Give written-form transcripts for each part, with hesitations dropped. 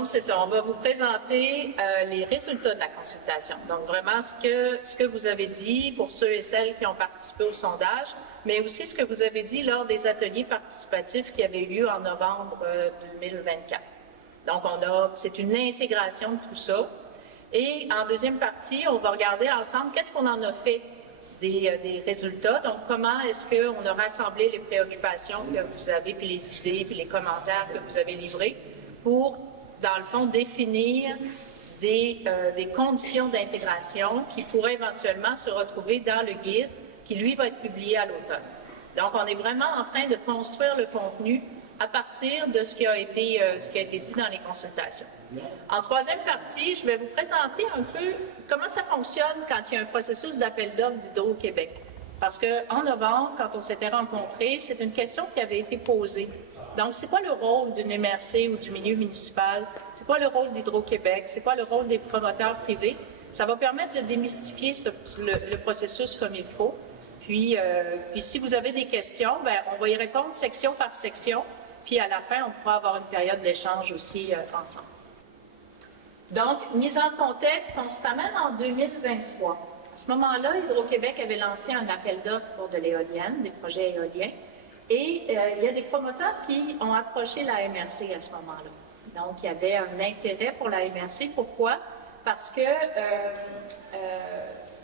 Donc, c'est ça. On va vous présenter les résultats de la consultation. Donc, vraiment, ce que vous avez dit pour ceux et celles qui ont participé au sondage, mais aussi ce que vous avez dit lors des ateliers participatifs qui avaient eu lieu en novembre 2024. Donc, c'est une intégration de tout ça. Et en deuxième partie, on va regarder ensemble qu'est-ce qu'on en a fait des résultats. Donc, comment est-ce qu'on a rassemblé les préoccupations que vous avez, puis les idées, puis les commentaires que vous avez livrés pour, dans le fond, définir des conditions d'intégration qui pourraient éventuellement se retrouver dans le guide qui, lui, va être publié à l'automne. Donc, on est vraiment en train de construire le contenu à partir de ce qui a été dit dans les consultations. En troisième partie, je vais vous présenter un peu comment ça fonctionne quand il y a un processus d'appel d'offres d'Hydro-Québec. Parce qu'en novembre, quand on s'était rencontrés, c'est une question qui avait été posée. Donc, c'est quoi le rôle d'une MRC ou du milieu municipal? C'est quoi le rôle d'Hydro-Québec? C'est quoi le rôle des promoteurs privés? Ça va permettre de démystifier le processus comme il faut. Puis si vous avez des questions, on va y répondre section par section. Puis à la fin, on pourra avoir une période d'échange aussi ensemble. Donc, mise en contexte, on se ramène en 2023. À ce moment-là, Hydro-Québec avait lancé un appel d'offres pour de l'éolienne, des projets éoliens. Et il y a des promoteurs qui ont approché la MRC à ce moment-là. Donc, il y avait un intérêt pour la MRC. Pourquoi? Parce que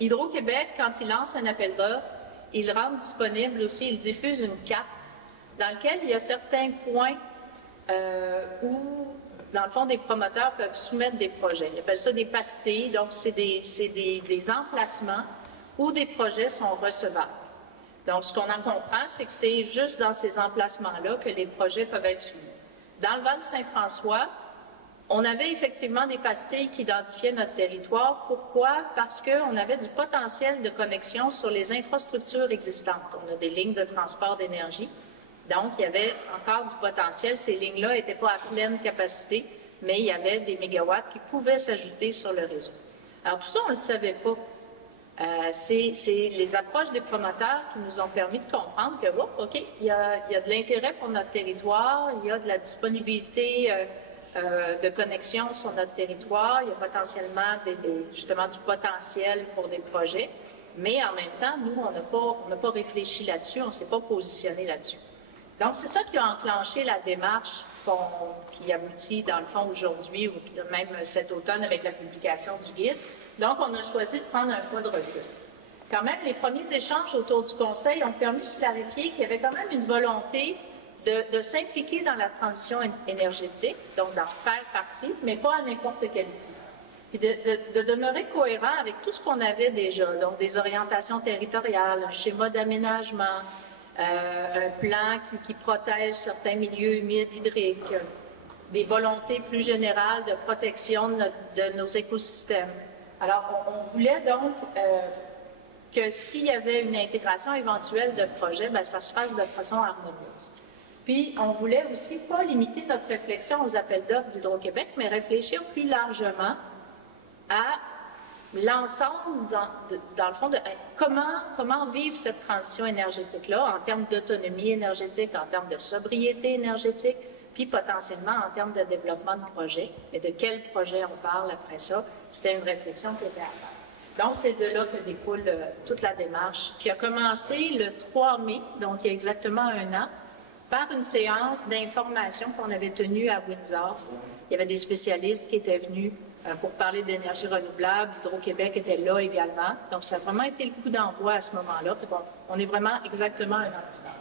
Hydro-Québec, quand il lance un appel d'offres, il rend disponible aussi, il diffuse une carte dans laquelle il y a certains points où, dans le fond, des promoteurs peuvent soumettre des projets. Ils appellent ça des pastilles, donc c'est des emplacements où des projets sont recevables. Donc, ce qu'on en comprend, c'est que c'est juste dans ces emplacements-là que les projets peuvent être soumis. Dans le Val-Saint-François, on avait effectivement des pastilles qui identifiaient notre territoire. Pourquoi? Parce qu'on avait du potentiel de connexion sur les infrastructures existantes. On a des lignes de transport d'énergie. Donc, il y avait encore du potentiel. Ces lignes-là n'étaient pas à pleine capacité, mais il y avait des mégawatts qui pouvaient s'ajouter sur le réseau. Alors, tout ça, on ne le savait pas. C'est les approches des promoteurs qui nous ont permis de comprendre que, OK, il y a de l'intérêt pour notre territoire, il y a de la disponibilité de connexion sur notre territoire, il y a potentiellement justement du potentiel pour des projets, mais en même temps, nous, on n'a pas réfléchi là-dessus, on ne s'est pas positionné là-dessus. Donc, c'est ça qui a enclenché la démarche qui aboutit, dans le fond, aujourd'hui ou même cet automne avec la publication du guide. Donc, on a choisi de prendre un pas de recul. Quand même, les premiers échanges autour du Conseil ont permis de clarifier qu'il y avait quand même une volonté de s'impliquer dans la transition énergétique, donc d'en faire partie, mais pas à n'importe quel prix. Puis de demeurer cohérent avec tout ce qu'on avait déjà, donc des orientations territoriales, un schéma d'aménagement, un plan qui protège certains milieux humides hydriques, des volontés plus générales de protection de nos écosystèmes. Alors, on voulait donc que s'il y avait une intégration éventuelle de projets, ça se fasse de façon harmonieuse. Puis, on voulait aussi pas limiter notre réflexion aux appels d'offres d'Hydro-Québec, mais réfléchir plus largement à l'ensemble, dans le fond, de comment vivre cette transition énergétique-là en termes d'autonomie énergétique, en termes de sobriété énergétique, puis potentiellement en termes de développement de projets. Mais de quel projet on parle après ça? C'était une réflexion qui était à faire. Donc, c'est de là que découle toute la démarche, qui a commencé le 3 mai, donc il y a exactement un an, par une séance d'information qu'on avait tenue à Windsor. Il y avait des spécialistes qui étaient venus pour parler d'énergie renouvelable. Hydro-Québec était là également. Donc, ça a vraiment été le coup d'envoi à ce moment-là. On est vraiment exactement un an plus tard.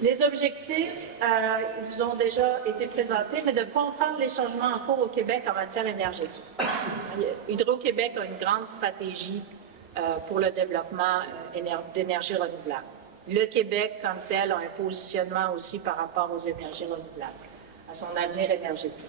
Les objectifs, ils vous ont déjà été présentés, mais de comprendre les changements en cours au Québec en matière énergétique. Hydro-Québec a une grande stratégie pour le développement d'énergie renouvelable. Le Québec, comme tel, a un positionnement aussi par rapport aux énergies renouvelables, à son avenir énergétique.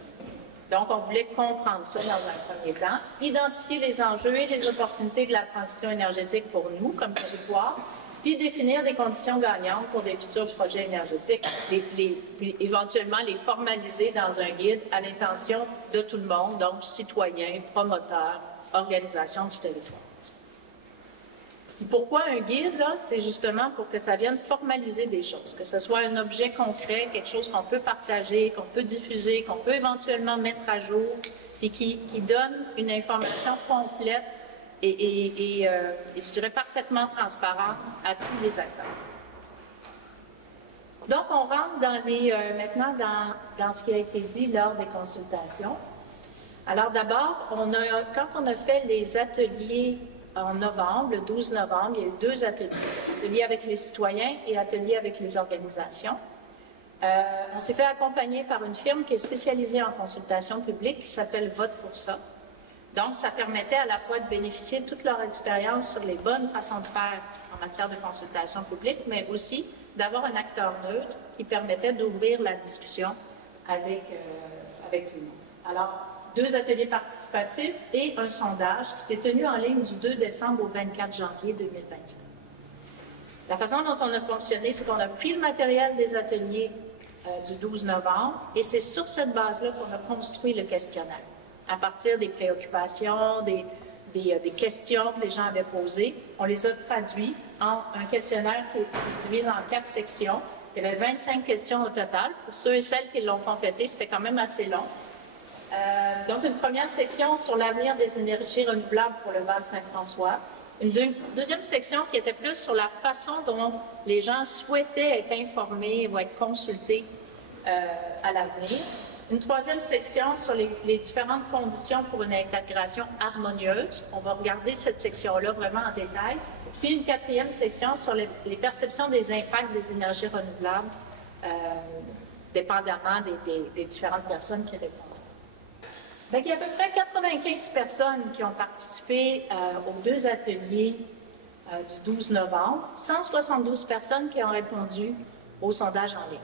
Donc, on voulait comprendre ça dans un premier temps, identifier les enjeux et les opportunités de la transition énergétique pour nous, comme territoire, puis définir des conditions gagnantes pour des futurs projets énergétiques, puis éventuellement les formaliser dans un guide à l'intention de tout le monde, donc citoyens, promoteurs, organisations du territoire. Puis pourquoi un guide, là? C'est justement pour que ça vienne formaliser des choses, que ce soit un objet concret, quelque chose qu'on peut partager, qu'on peut diffuser, qu'on peut éventuellement mettre à jour, et qui donne une information complète et je dirais parfaitement transparente à tous les acteurs. Donc, on rentre maintenant dans ce qui a été dit lors des consultations. Alors d'abord, quand on a fait les ateliers en novembre, le 12 novembre, il y a eu 2 ateliers. Atelier avec les citoyens et atelier avec les organisations. On s'est fait accompagner par une firme qui est spécialisée en consultation publique qui s'appelle Vote pour ça. Donc, ça permettait à la fois de bénéficier de toute leur expérience sur les bonnes façons de faire en matière de consultation publique, mais aussi d'avoir un acteur neutre qui permettait d'ouvrir la discussion avec tout le monde. Alors, 2 ateliers participatifs et un sondage qui s'est tenu en ligne du 2 décembre au 24 janvier 2025. La façon dont on a fonctionné, c'est qu'on a pris le matériel des ateliers du 12 novembre et c'est sur cette base-là qu'on a construit le questionnaire. À partir des préoccupations, des questions que les gens avaient posées, on les a traduits en un questionnaire qui se divise en 4 sections. Il y avait 25 questions au total. Pour ceux et celles qui l'ont complété, c'était quand même assez long. Donc, une première section sur l'avenir des énergies renouvelables pour le Val-Saint-François. Une deuxième section qui était plus sur la façon dont les gens souhaitaient être informés ou être consultés à l'avenir. Une troisième section sur les différentes conditions pour une intégration harmonieuse. On va regarder cette section-là vraiment en détail. Puis une 4e section sur les perceptions des impacts des énergies renouvelables, dépendamment des différentes personnes qui répondent. Donc, il y a à peu près 95 personnes qui ont participé aux 2 ateliers du 12 novembre, 172 personnes qui ont répondu au sondage en ligne.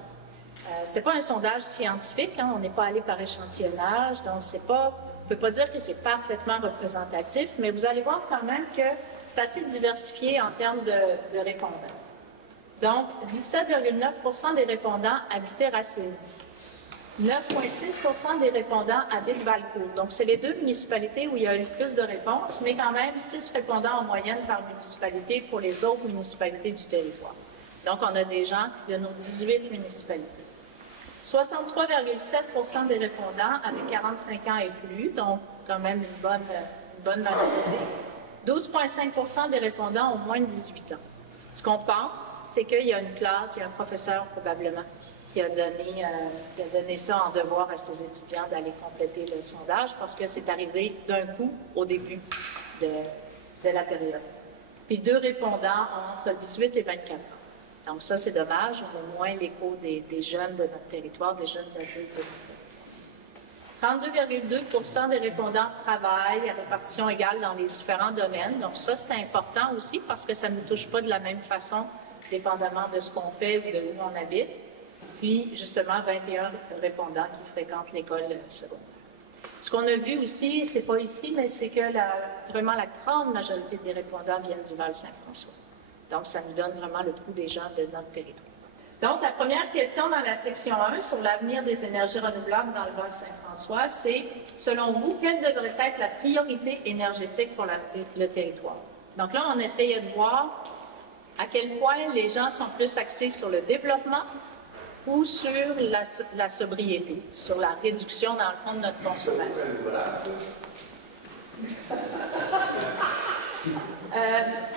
Ce n'était pas un sondage scientifique, hein, on n'est pas allé par échantillonnage, donc on ne peut pas dire que c'est parfaitement représentatif, mais vous allez voir quand même que c'est assez diversifié en termes de répondants. Donc, 17,9 % des répondants habitaient Racine. 9,6 % des répondants habitent Valcourt. Donc, c'est les 2 municipalités où il y a eu le plus de réponses, mais quand même 6 répondants en moyenne par municipalité pour les autres municipalités du territoire. Donc, on a des gens de nos 18 municipalités. 63,7 % des répondants avaient 45 ans et plus, donc quand même une bonne majorité. 12,5 % des répondants ont moins de 18 ans. Ce qu'on pense, c'est qu'il y a une classe, il y a un professeur probablement, qui a donné ça en devoir à ses étudiants d'aller compléter le sondage parce que c'est arrivé d'un coup au début de la période. Puis 2 répondants ont entre 18 et 24 ans. Donc ça, c'est dommage, on a moins l'écho des jeunes de notre territoire, des jeunes adultes de notre territoire. 32,2 % des répondants travaillent à répartition égale dans les différents domaines. Donc ça, c'est important aussi parce que ça ne nous touche pas de la même façon, dépendamment de ce qu'on fait ou de où on habite. Puis, justement, 21 répondants qui fréquentent l'école secondaire. Ce qu'on a vu aussi, c'est pas ici, mais c'est que vraiment la grande majorité des répondants viennent du Val-Saint-François. Donc, ça nous donne vraiment le pouls des gens de notre territoire. Donc, la première question dans la section 1 sur l'avenir des énergies renouvelables dans le Val-Saint-François, c'est, selon vous, quelle devrait être la priorité énergétique pour le territoire? Donc là, on essayait de voir à quel point les gens sont plus axés sur le développement ou sur la sobriété, sur la réduction, dans le fond, de notre consommation.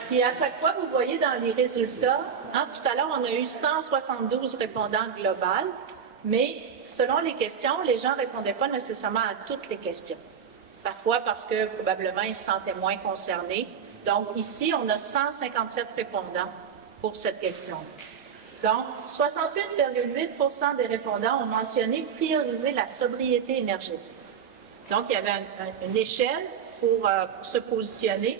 Puis à chaque fois, vous voyez dans les résultats, hein, tout à l'heure, on a eu 172 répondants globaux, mais selon les questions, les gens ne répondaient pas nécessairement à toutes les questions. Parfois parce que probablement ils se sentaient moins concernés. Donc ici, on a 157 répondants pour cette question. Donc, 68,8 % des répondants ont mentionné prioriser la sobriété énergétique. Donc, il y avait une échelle pour se positionner.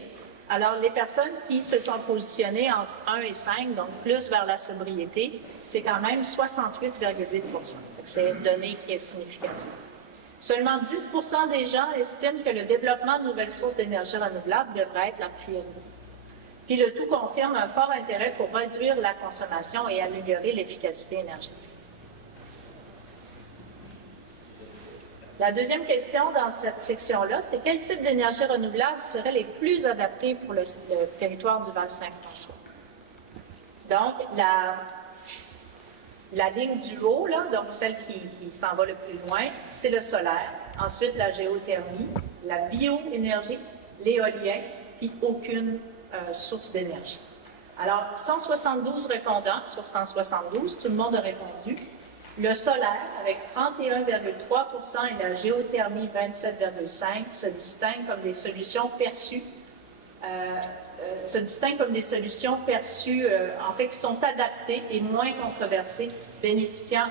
Alors, les personnes qui se sont positionnées entre 1 et 5, donc plus vers la sobriété, c'est quand même 68,8 %. C'est une donnée qui est significative. Seulement 10 % des gens estiment que le développement de nouvelles sources d'énergie renouvelable devrait être la priorité. Puis le tout confirme un fort intérêt pour réduire la consommation et améliorer l'efficacité énergétique. La deuxième question dans cette section-là, c'est quel type d'énergie renouvelable seraient les plus adaptés pour le territoire du Val-Saint-François? Donc, la ligne du haut, là, donc celle qui s'en va le plus loin, c'est le solaire. Ensuite, la géothermie, la bioénergie, l'éolien, puis aucune source d'énergie. Alors, 172 répondants sur 172, tout le monde a répondu. Le solaire, avec 31,3 et la géothermie, 27,5 se distinguent comme des solutions perçues, en fait, qui sont adaptées et moins controversées, bénéficiant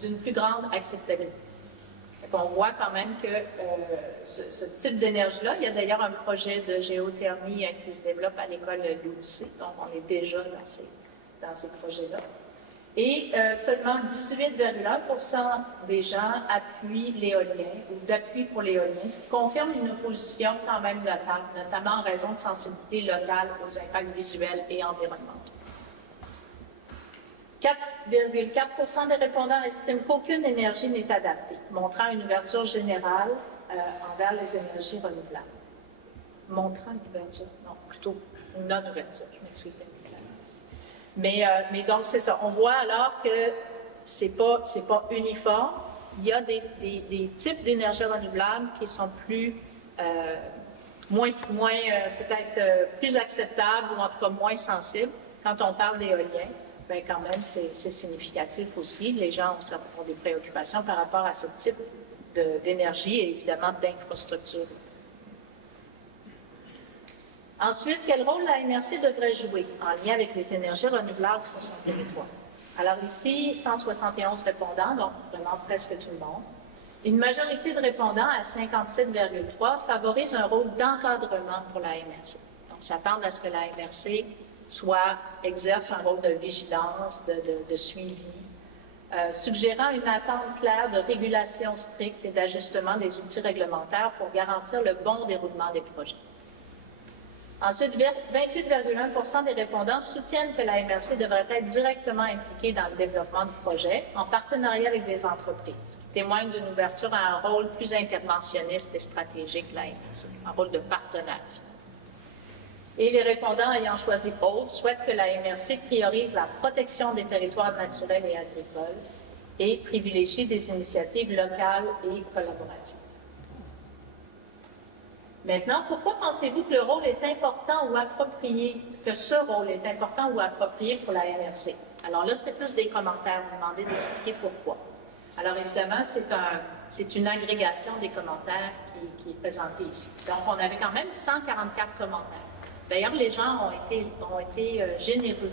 d'une plus grande acceptabilité. On voit quand même que ce type d'énergie-là, il y a d'ailleurs un projet de géothermie qui se développe à l'école de l'Odyssée, donc on est déjà dans ces projets-là. Et seulement 18,1 des gens appuient l'éolien ou d'appui pour l'éolien, ce qui confirme une opposition quand même locale, notamment en raison de sensibilité locale aux impacts visuels et environnementaux. 4,4 des répondants estiment qu'aucune énergie n'est adaptée, montrant une ouverture générale envers les énergies renouvelables. Montrant une ouverture, non, plutôt une non-ouverture, je m'excuse. Mais donc, c'est ça. On voit alors que c'est pas uniforme. Il y a des types d'énergie renouvelable qui sont plus, peut-être plus acceptables ou en tout cas moins sensibles. Quand on parle d'éolien, bien quand même, c'est significatif aussi. Les gens ont des préoccupations par rapport à ce type d'énergie et évidemment d'infrastructure. Ensuite, quel rôle la MRC devrait jouer en lien avec les énergies renouvelables sur son territoire? Alors ici, 171 répondants, donc vraiment presque tout le monde. Une majorité de répondants, à 57,3, favorise un rôle d'encadrement pour la MRC. Donc, s'attendent à ce que la MRC exerce un rôle de vigilance, de suivi, suggérant une attente claire de régulation stricte et d'ajustement des outils réglementaires pour garantir le bon déroulement des projets. Ensuite, 28,1 des répondants soutiennent que la MRC devrait être directement impliquée dans le développement du projet, en partenariat avec des entreprises, qui témoignent d'une ouverture à un rôle plus interventionniste et stratégique de la MRC, un rôle de partenaire. Et les répondants ayant choisi autre souhaitent que la MRC priorise la protection des territoires naturels et agricoles et privilégie des initiatives locales et collaboratives. Maintenant, pourquoi pensez-vous que ce rôle est important ou approprié pour la MRC? Alors là, c'était plus des commentaires. Vous demandez d'expliquer pourquoi. Alors évidemment, c'est une agrégation des commentaires qui est présentée ici. Donc, on avait quand même 144 commentaires. D'ailleurs, les gens ont été généreux.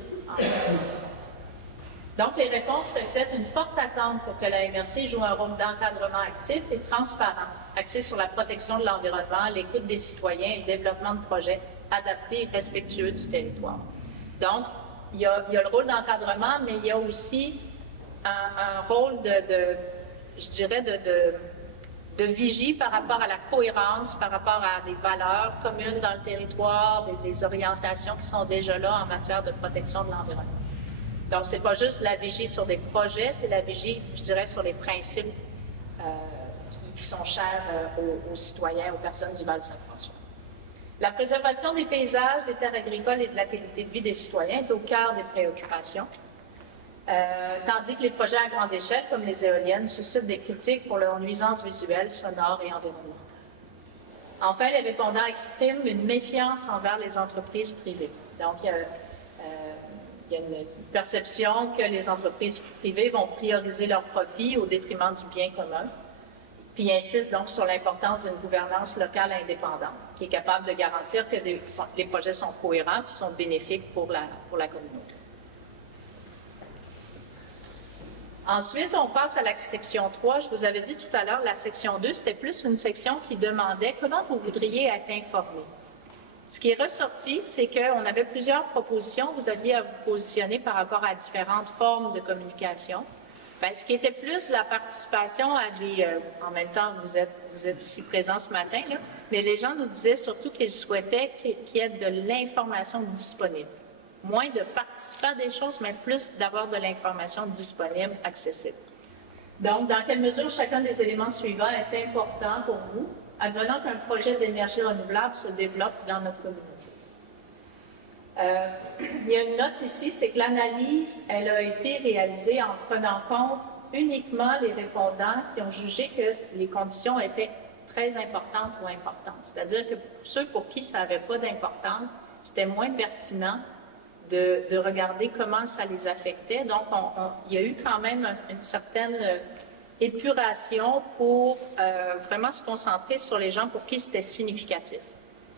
Donc, les réponses reflètent une forte attente pour que la MRC joue un rôle d'encadrement actif et transparent, axé sur la protection de l'environnement, l'écoute des citoyens et le développement de projets adaptés et respectueux du territoire. Donc, il y a le rôle d'encadrement, mais il y a aussi un rôle de vigie par rapport à la cohérence, par rapport à des valeurs communes dans le territoire, des orientations qui sont déjà là en matière de protection de l'environnement. Donc, ce n'est pas juste la vigie sur des projets, c'est la vigie, je dirais, sur les principes qui sont chers aux citoyens, aux personnes du Val-Saint-François. La préservation des paysages, des terres agricoles et de la qualité de vie des citoyens est au cœur des préoccupations, tandis que les projets à grande échelle, comme les éoliennes, suscitent des critiques pour leurs nuisances visuelles, sonores et environnementales. Enfin, les répondants expriment une méfiance envers les entreprises privées. Donc, il y a une perception que les entreprises privées vont prioriser leurs profits au détriment du bien commun, puis insistent donc sur l'importance d'une gouvernance locale indépendante, qui est capable de garantir que les projets sont cohérents et sont bénéfiques pour la communauté. Ensuite, on passe à la section 3. Je vous avais dit tout à l'heure, la section 2, c'était plus une section qui demandait comment vous voudriez être informé. Ce qui est ressorti, c'est qu'on avait plusieurs propositions. Vous aviez à vous positionner par rapport à différentes formes de communication. Bien, ce qui était plus la participation à des... en même temps, vous êtes ici présents ce matin, là, mais les gens nous disaient surtout qu'ils souhaitaient qu'il y ait de l'information disponible. Moins de participer à des choses, mais plus d'avoir de l'information disponible, accessible. Donc, dans quelle mesure chacun des éléments suivants est important pour vous, advenant qu'un projet d'énergie renouvelable se développe dans notre communauté? Il y a une note ici, c'est que l'analyse, elle a été réalisée en prenant compte uniquement les répondants qui ont jugé que les conditions étaient très importantes ou importantes. C'est-à-dire que pour ceux pour qui ça n'avait pas d'importance, c'était moins pertinent de regarder comment ça les affectait. Donc, il y a eu quand même une certaine épuration pour vraiment se concentrer sur les gens pour qui c'était significatif.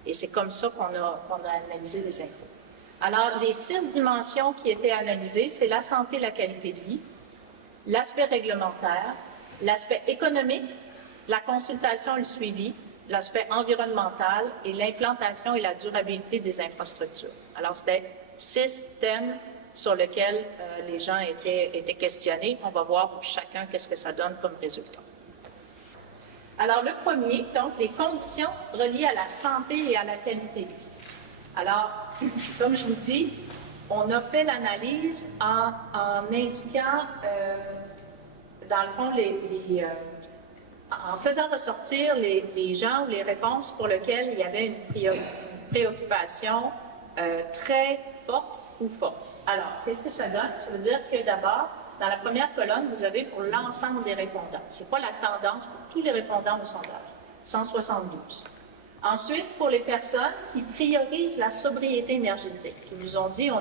Et c'est comme ça qu'on a analysé les infos. Alors, les 6 dimensions qui étaient analysées, c'est la santé et la qualité de vie, l'aspect réglementaire, l'aspect économique, la consultation et le suivi, l'aspect environnemental et l'implantation et la durabilité des infrastructures. Alors, c'était 6 thèmes sur lesquels les gens étaient questionnés. On va voir pour chacun qu'est-ce que ça donne comme résultat. Alors, le premier, donc, les conditions reliées à la santé et à la qualité de vie. Alors, comme je vous dis, on a fait l'analyse en indiquant, dans le fond, en faisant ressortir les gens ou les réponses pour lesquelles il y avait une préoccupation très forte ou forte. Alors, qu'est-ce que ça donne? Ça veut dire que d'abord, dans la première colonne, vous avez pour l'ensemble des répondants. C'est quoi la tendance pour tous les répondants au sondage? 172. Ensuite, pour les personnes qui priorisent la sobriété énergétique, qui nous ont dit,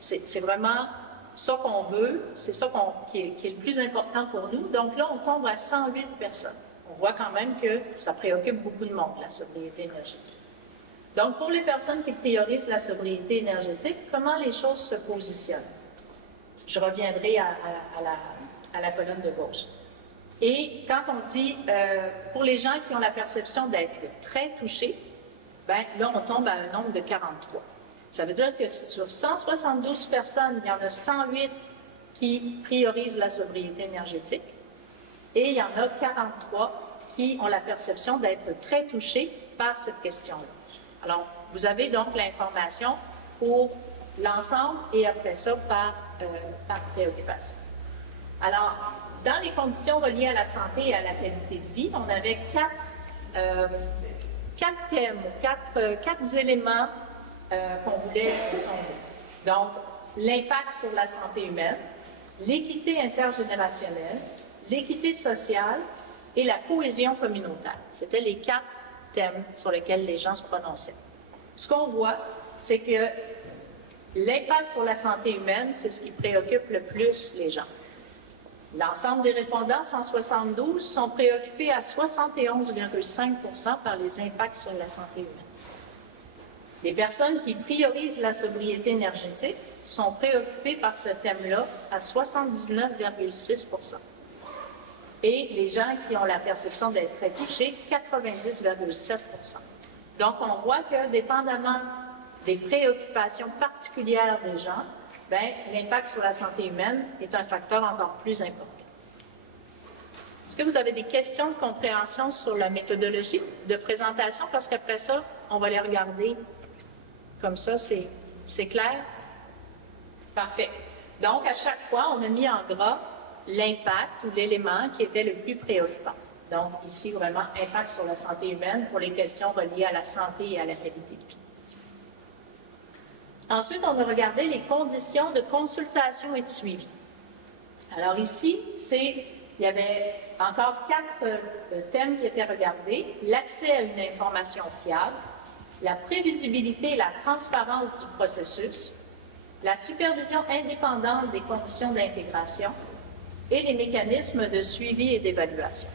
c'est vraiment ça qu'on veut, c'est ça qui est le plus important pour nous. Donc là, on tombe à 108 personnes. On voit quand même que ça préoccupe beaucoup de monde, la sobriété énergétique. Donc, pour les personnes qui priorisent la sobriété énergétique, comment les choses se positionnent? Je reviendrai à la colonne de gauche. Et quand on dit, pour les gens qui ont la perception d'être très touchés, ben là, on tombe à un nombre de 43. Ça veut dire que sur 172 personnes, il y en a 108 qui priorisent la sobriété énergétique et il y en a 43 qui ont la perception d'être très touchés par cette question-là. Alors, vous avez donc l'information pour l'ensemble et après ça par préoccupation. Alors, dans les conditions reliées à la santé et à la qualité de vie, on avait 4 thèmes, 4 éléments qu'on voulait sonder. Donc, l'impact sur la santé humaine, l'équité intergénérationnelle, l'équité sociale et la cohésion communautaire. C'était les 4 thèmes sur lesquels les gens se prononçaient. Ce qu'on voit, c'est que l'impact sur la santé humaine, c'est ce qui préoccupe le plus les gens. L'ensemble des répondants, 172, sont préoccupés à 71,5% par les impacts sur la santé humaine. Les personnes qui priorisent la sobriété énergétique sont préoccupées par ce thème-là à 79,6%. Et les gens qui ont la perception d'être très touchés, 90,7%. Donc, on voit que, dépendamment des préoccupations particulières des gens, l'impact sur la santé humaine est un facteur encore plus important. Est-ce que vous avez des questions de compréhension sur la méthodologie de présentation? Parce qu'après ça, on va les regarder comme ça, c'est clair? Parfait. Donc, à chaque fois, on a mis en gras l'impact ou l'élément qui était le plus préoccupant. Donc, ici, vraiment, impact sur la santé humaine pour les questions reliées à la santé et à la qualité de vie. Ensuite, on a regardé les conditions de consultation et de suivi. Alors ici, il y avait encore 4 thèmes qui étaient regardés. L'accès à une information fiable, la prévisibilité et la transparence du processus, la supervision indépendante des conditions d'intégration et les mécanismes de suivi et d'évaluation.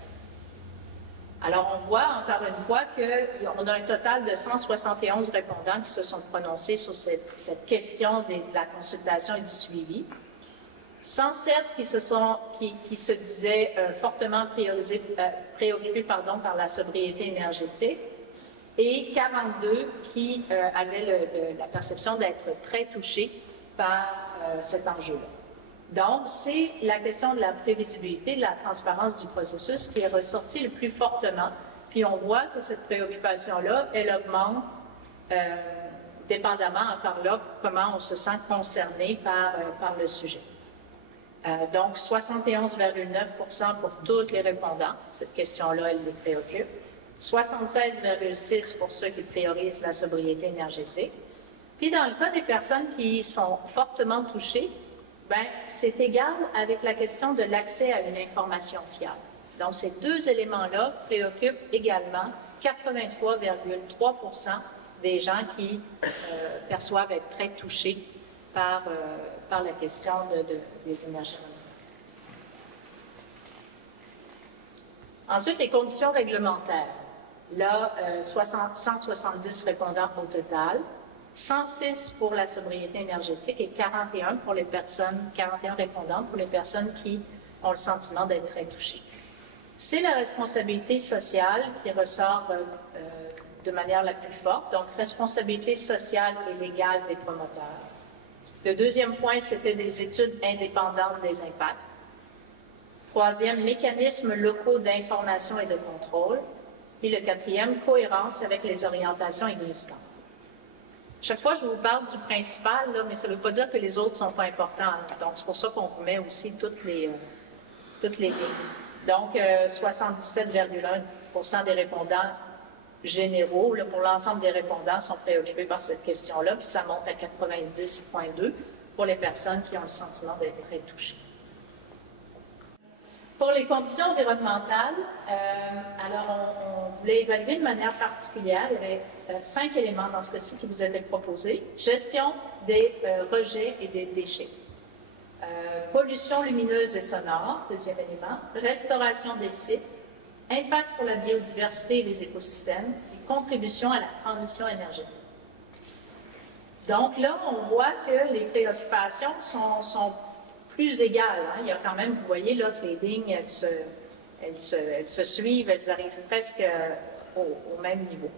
Alors, on voit encore une fois qu'on a un total de 171 répondants qui se sont prononcés sur cette question de la consultation et du suivi. 107 qui se disaient fortement préoccupés par la sobriété énergétique et 42 qui avaient la perception d'être très touchés par cet enjeu-là. Donc, c'est la question de la prévisibilité, de la transparence du processus qui est ressortie le plus fortement. Puis on voit que cette préoccupation-là, elle augmente dépendamment, encore là, comment on se sent concerné par le sujet. Donc, 71,9% pour tous les répondants. Cette question-là, elle les préoccupe. 76,6% pour ceux qui priorisent la sobriété énergétique. Puis, dans le cas des personnes qui sont fortement touchées, ben, c'est égal avec la question de l'accès à une information fiable. Donc, ces deux éléments-là préoccupent également 83,3% des gens qui perçoivent être très touchés par la question des énergies renouvelables. Ensuite, les conditions réglementaires. Là, 170 répondants au total, 106 pour la sobriété énergétique et 41 pour les personnes, 41 répondants pour les personnes qui ont le sentiment d'être très touchées. C'est la responsabilité sociale qui ressort de manière la plus forte, donc responsabilité sociale et légale des promoteurs. Le deuxième point, c'était des études indépendantes des impacts. Troisième, mécanismes locaux d'information et de contrôle. Et le quatrième, cohérence avec les orientations existantes. Chaque fois, je vous parle du principal, là, mais ça ne veut pas dire que les autres ne sont pas importants. Donc, c'est pour ça qu'on vous met aussi toutes les lignes. Donc, 77,1% des répondants généraux, là, pour l'ensemble des répondants, sont préoccupés par cette question-là, puis ça monte à 90,2% pour les personnes qui ont le sentiment d'être très touchées. Pour les conditions environnementales, alors on voulait évaluer de manière particulière, il y avait 5 éléments dans ce cas-ci qui vous étaient proposés. Gestion des rejets et des déchets. Pollution lumineuse et sonore, deuxième élément. Restauration des sites. Impact sur la biodiversité et les écosystèmes. Et contribution à la transition énergétique. Donc là, on voit que les préoccupations sont plus égales. Hein. Il y a quand même, vous voyez là, que les lignes, elles se suivent, elles arrivent presque au même niveau.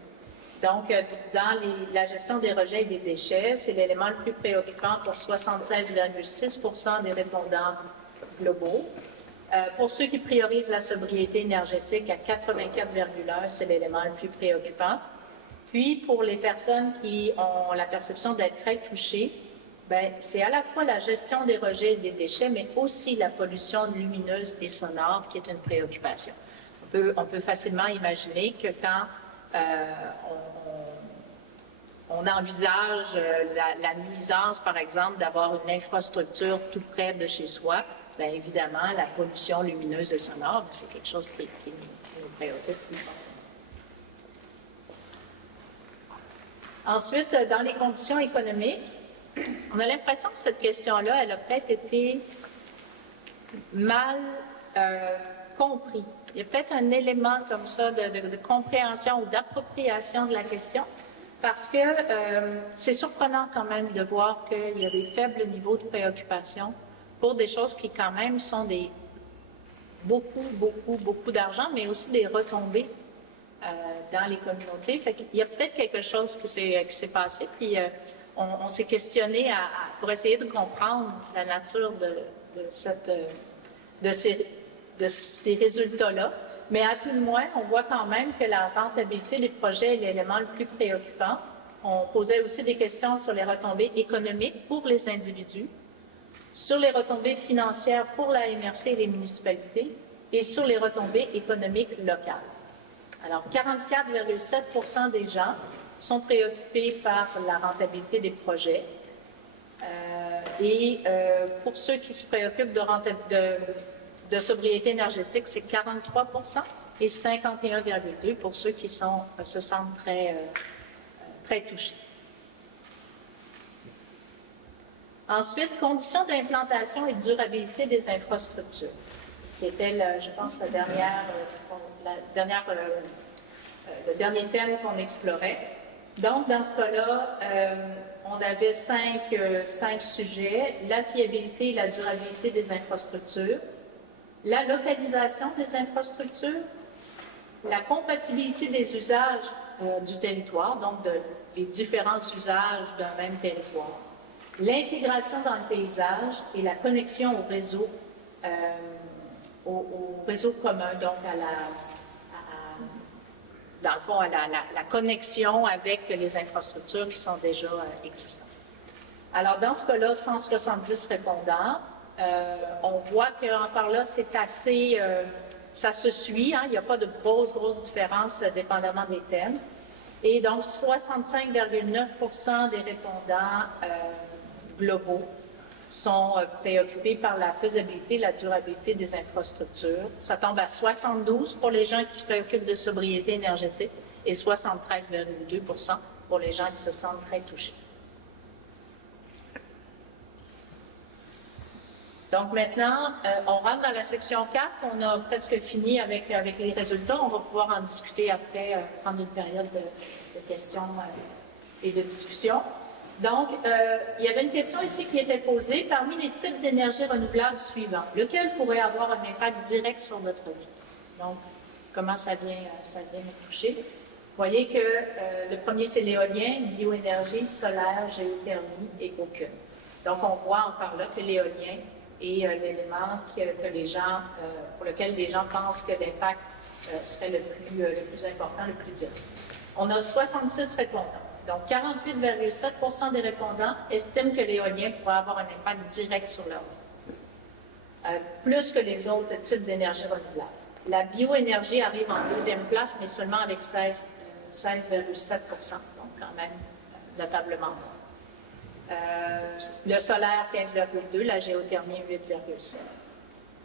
Donc, dans la gestion des rejets et des déchets, c'est l'élément le plus préoccupant pour 76,6% des répondants globaux. Pour ceux qui priorisent la sobriété énergétique, à 84,1%, c'est l'élément le plus préoccupant. Puis, pour les personnes qui ont la perception d'être très touchées, ben, c'est à la fois la gestion des rejets et des déchets, mais aussi la pollution lumineuse et sonore qui est une préoccupation. On peut facilement imaginer que quand on envisage la nuisance, par exemple, d'avoir une infrastructure tout près de chez soi, bien évidemment, la pollution lumineuse et sonore, c'est quelque chose qui nous préoccupe plus fortement. Ensuite, dans les conditions économiques, on a l'impression que cette question-là, elle a peut-être été mal comprise. Il y a peut-être un élément comme ça de compréhension ou d'appropriation de la question, parce que c'est surprenant quand même de voir qu'il y a des faibles niveaux de préoccupation pour des choses qui quand même sont beaucoup d'argent, mais aussi des retombées dans les communautés. Fait qu'il y a peut-être quelque chose qui s'est passé, puis on s'est questionné pour essayer de comprendre la nature de ces résultats-là. Mais à tout le moins, on voit quand même que la rentabilité des projets est l'élément le plus préoccupant. On posait aussi des questions sur les retombées économiques pour les individus, sur les retombées financières pour la MRC et les municipalités, et sur les retombées économiques locales. Alors, 44,7% des gens sont préoccupés par la rentabilité des projets. Pour ceux qui se préoccupent de sobriété énergétique, c'est 43% et 51,2% pour ceux qui se sentent très touchés. Ensuite, conditions d'implantation et de durabilité des infrastructures, qui était, je pense, le dernier thème qu'on explorait. Donc, dans ce cas-là, on avait cinq sujets: la fiabilité et la durabilité des infrastructures, la localisation des infrastructures, la compatibilité des usages du territoire, donc des différents usages d'un même territoire, l'intégration dans le paysage et la connexion au réseau commun, donc dans le fond, à la connexion avec les infrastructures qui sont déjà existantes. Alors, dans ce cas-là, 170 répondants, On voit qu'encore là, c'est assez... ça se suit, hein, il n'y a pas de grosses différences dépendamment des thèmes. Et donc, 65,9% des répondants globaux sont préoccupés par la faisabilité, la durabilité des infrastructures. Ça tombe à 72 pour les gens qui se préoccupent de sobriété énergétique et 73,2% pour les gens qui se sentent très touchés. Donc maintenant, on rentre dans la section 4. On a presque fini avec les résultats. On va pouvoir en discuter après, prendre une période de questions et de discussion. Donc, il y avait une question ici qui était posée. Parmi les types d'énergie renouvelable suivants, lequel pourrait avoir un impact direct sur notre vie? Donc, comment ça vient nous toucher? Vous voyez que le premier, c'est l'éolien, bioénergie, solaire, géothermie et aucune. Donc, on voit encore là que l'éolien est l'élément pour lequel les gens pensent que l'impact serait le plus important, le plus direct. On a 66 répondants. Donc, 48,7% des répondants estiment que l'éolien pourrait avoir un impact direct sur leur vie, plus que les autres types d'énergie renouvelable. La bioénergie arrive en deuxième place, mais seulement avec 16,7%, donc quand même notablement moins. Le solaire, 15,2%, la géothermie, 8,7%.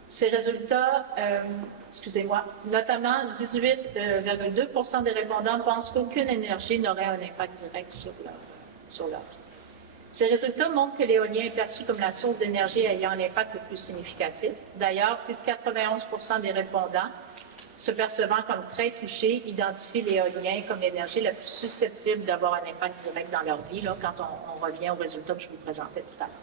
Ces résultats, notamment 18,2% des répondants pensent qu'aucune énergie n'aurait un impact direct sur leur vie. Ces résultats montrent que l'éolien est perçu comme la source d'énergie ayant un impact le plus significatif. D'ailleurs, plus de 91% des répondants se percevant comme très touchés identifient l'éolien comme l'énergie la plus susceptible d'avoir un impact direct dans leur vie, là, quand on revient aux résultats que je vous présentais tout à l'heure.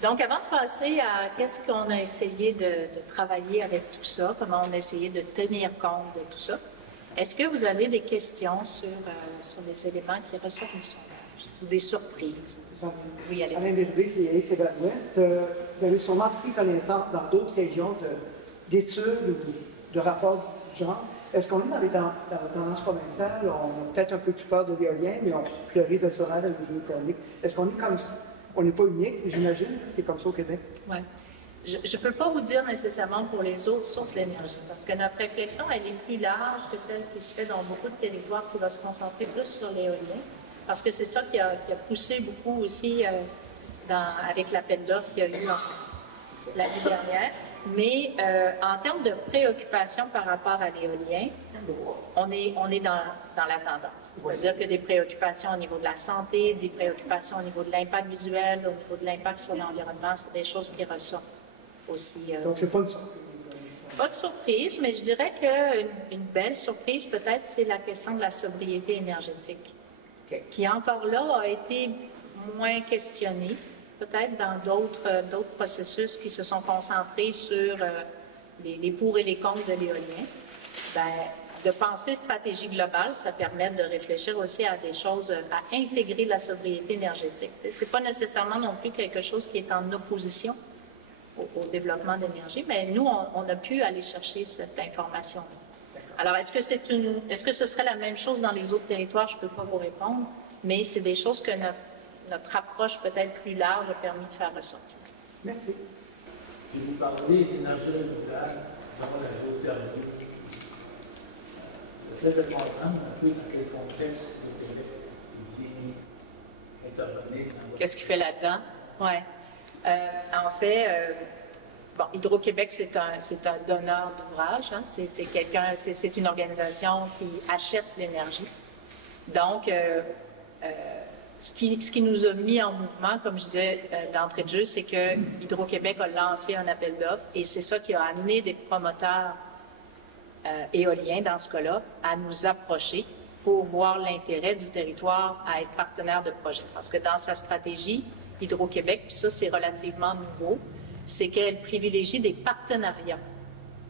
Donc, avant de passer à qu'est-ce qu'on a essayé de travailler avec tout ça, comment on a essayé de tenir compte de tout ça, est-ce que vous avez des questions sur les éléments qui ressortent du sondage, ou des surprises? Oui, allez-y. Alain Bérubé, c'est Québec-Ouest. Vous avez sûrement pris connaissance dans d'autres régions d'études ou de rapports du genre. Est-ce qu'on est dans la tendance provinciale? On a peut-être un peu plus peur de l'éolien, mais on priorise le solaire et le géothermique. Est-ce qu'on est comme ça? On n'est pas unique, j'imagine, c'est comme ça au Québec. Oui. Je ne peux pas vous dire nécessairement pour les autres sources d'énergie, parce que notre réflexion, elle est plus large que celle qui se fait dans beaucoup de territoires qui va se concentrer plus sur l'éolien, parce que c'est ça qui a poussé beaucoup aussi avec l'appel d'offres qu'il y a eu l'année dernière. Mais en termes de préoccupation par rapport à l'éolien, on est dans la tendance. C'est-à-dire que des préoccupations au niveau de la santé, des préoccupations au niveau de l'impact visuel, au niveau de l'impact sur l'environnement, c'est des choses qui ressortent aussi. Donc, c'est pas une surprise. Pas de surprise, mais je dirais qu'une belle surprise, peut-être, c'est la question de la sobriété énergétique, qui encore là a été moins questionnée, peut-être dans d'autres processus qui se sont concentrés sur les pour et les contre de l'éolien. De penser stratégie globale, ça permet de réfléchir aussi à des choses, à intégrer la sobriété énergétique. Ce n'est pas nécessairement non plus quelque chose qui est en opposition au développement d'énergie, mais nous, on a pu aller chercher cette information-là. Alors, est-ce que ce serait la même chose dans les autres territoires? Je ne peux pas vous répondre, mais c'est des choses que notre approche peut-être plus large a permis de faire ressortir. Merci. Je vais vous parler d'énergie renouvelable dans la géothermie. J'essaie de comprendre un peu dans quel contexte le Québec vient intervenir. Qu'est-ce qu'il fait là-dedans? Oui. En fait, Hydro-Québec, c'est un donneur d'ouvrage. Hein? C'est une organisation qui achète l'énergie. Donc, ce qui nous a mis en mouvement, comme je disais d'entrée de jeu, c'est que Hydro-Québec a lancé un appel d'offres et c'est ça qui a amené des promoteurs éoliens, dans ce cas-là, à nous approcher pour voir l'intérêt du territoire à être partenaire de projet. Parce que dans sa stratégie, Hydro-Québec, puis ça c'est relativement nouveau, c'est qu'elle privilégie des partenariats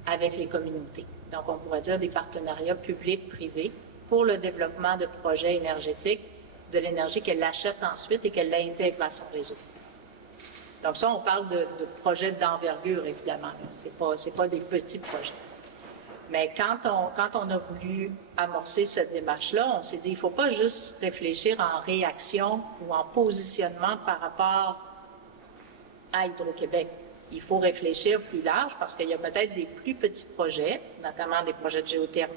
avec les communautés. Donc on pourrait dire des partenariats publics-privés pour le développement de projets énergétiques, de l'énergie qu'elle achète ensuite et qu'elle l'intègre à son réseau. Donc ça, on parle de projets d'envergure, évidemment. Ce n'est pas des petits projets. Mais quand on a voulu amorcer cette démarche-là, on s'est dit, il ne faut pas juste réfléchir en réaction ou en positionnement par rapport à Hydro-Québec. Il faut réfléchir plus large parce qu'il y a peut-être des plus petits projets, notamment des projets de géothermie,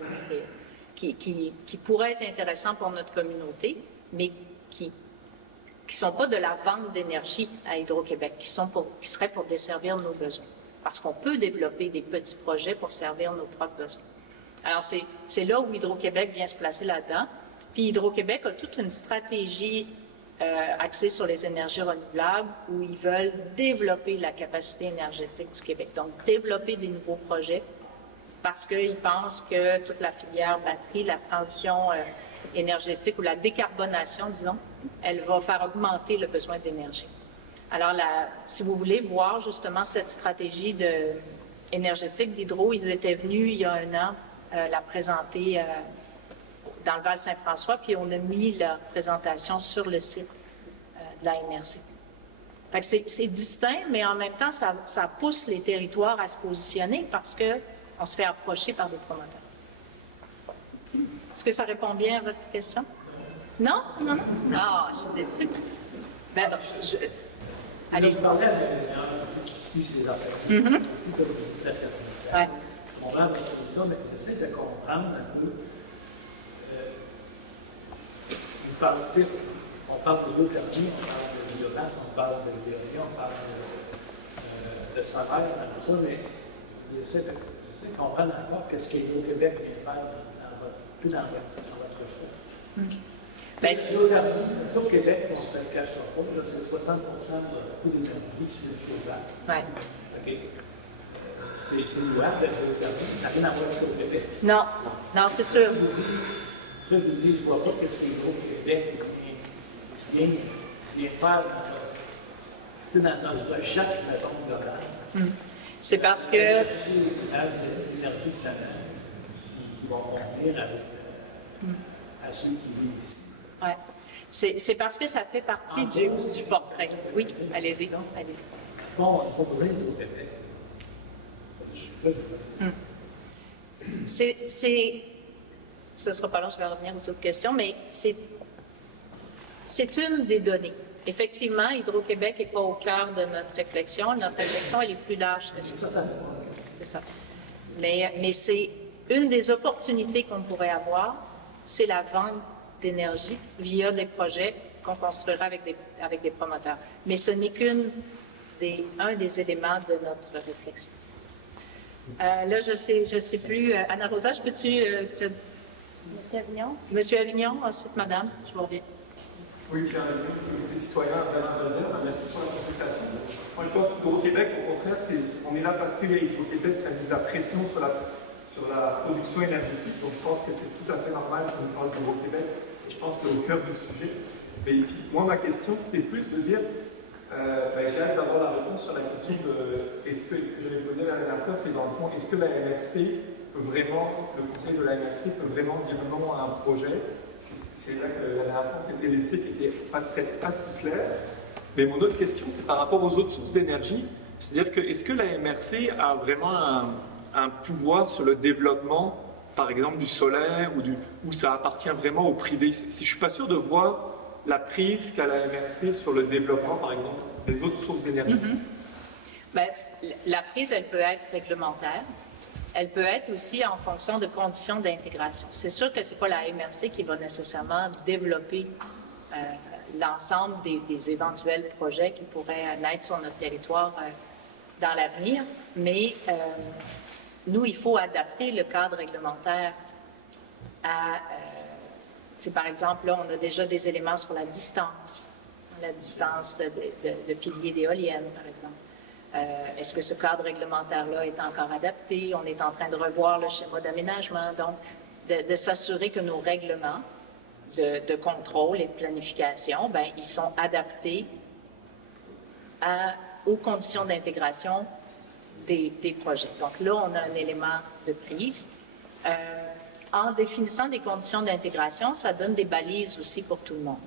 qui pourraient être intéressants pour notre communauté, mais qui ne sont pas de la vente d'énergie à Hydro-Québec, qui seraient pour desservir nos besoins. Parce qu'on peut développer des petits projets pour servir nos propres besoins. Alors, c'est là où Hydro-Québec vient se placer là-dedans. Puis Hydro-Québec a toute une stratégie axée sur les énergies renouvelables où ils veulent développer la capacité énergétique du Québec. Donc, développer des nouveaux projets parce qu'ils pensent que toute la filière batterie, la transition énergétique ou la décarbonation, disons, elle va faire augmenter le besoin d'énergie. Alors, si vous voulez voir justement cette stratégie énergétique d'Hydro, ils étaient venus il y a 1 an la présenter dans le Val-Saint-François, puis on a mis leur présentation sur le site de la MRC. Fait que c'est distinct, mais en même temps, ça pousse les territoires à se positionner parce qu'on se fait approcher par des promoteurs. Est-ce que ça répond bien à votre question? Non? Non, non? Ah, je suis déçue. Ben, allez-y. Je parlais avec qui suit ces affaires. Ouais. Je comprends votre position, mais j'essaie de comprendre un peu. On parle de géothermie, on parle de biomasse, on parle d'éolien, on parle de solaire, tout ça, mais j'essaie de comprendre encore qu'est-ce qu'Hydro-Québec vient faire dans votre choix. Ben, c'est au Québec, on se le cache pas, c'est 60% de coût d'énergie, c'est le chauffage. Ouais. Okay. C'est louable, la géothermie, ça n'a rien à voir avec le Québec. Non, non, c'est sûr. Je vous dis, je ne vois pas qu'est-ce que Hydro-Québec vient faire dans notre recherche, mettons, globale. C'est parce que... L'énergie qui vont convenir à ceux qui vivent ici. Ouais. C'est parce que ça fait partie du portrait. Oui, allez-y. Allez-y. Bon, on peut pas Hydro-Québec. Ce ne sera pas long, je vais revenir aux autres questions, mais c'est une des données. Effectivement, Hydro-Québec n'est pas au cœur de notre réflexion. Notre réflexion, elle est plus large que ça. C'est ça. Mais c'est une des opportunités qu'on pourrait avoir, c'est la vente d'énergie via des projets qu'on construira avec des promoteurs. Mais ce n'est un des éléments de notre réflexion. Là, je sais plus. Anna Rosa, je peux-tu te... Monsieur Avignon. Monsieur Avignon, ensuite Madame, je vous reviens. Oui, Pierre Avignon, comité citoyen à Bernard. Merci pour la consultation. Moi, je pense qu'Hydro-Québec, au contraire, on est là parce qu'il y a Hydro-Québec qui a mis la pression sur la production énergétique. Donc, je pense que c'est tout à fait normal qu'on parle d'Hydro-Québec. Et je pense que c'est au cœur du sujet. Mais puis, moi, ma question, c'était plus de dire, j'ai hâte d'avoir la réponse sur la question que j'avais posée la dernière fois, c'est dans le fond, est-ce que la MRC peut vraiment, le conseil de la MRC peut vraiment dire non à un projet? C'est là que la dernière fois, c'était laissé qui n'était pas si clair. Mais mon autre question, c'est par rapport aux autres sources d'énergie. C'est-à-dire que, est-ce que la MRC a vraiment un pouvoir sur le développement, par exemple, du solaire ou ça appartient vraiment au privé? Si je ne suis pas sûr de voir la prise qu'a la MRC sur le développement, par exemple, des autres sources d'énergie. Bien, la prise, elle peut être réglementaire. Elle peut être aussi en fonction de conditions d'intégration. C'est sûr que ce n'est pas la MRC qui va nécessairement développer l'ensemble des éventuels projets qui pourraient naître sur notre territoire dans l'avenir, mais nous, il faut adapter le cadre réglementaire à... par exemple, là, on a déjà des éléments sur la distance de piliers d'éoliennes, par exemple. Est-ce que ce cadre réglementaire-là est encore adapté? On est en train de revoir le schéma d'aménagement, donc de s'assurer que nos règlements de contrôle et de planification, bien, ils sont adaptés aux conditions d'intégration des projets. Donc là, on a un élément de prise. En définissant des conditions d'intégration, ça donne des balises aussi pour tout le monde.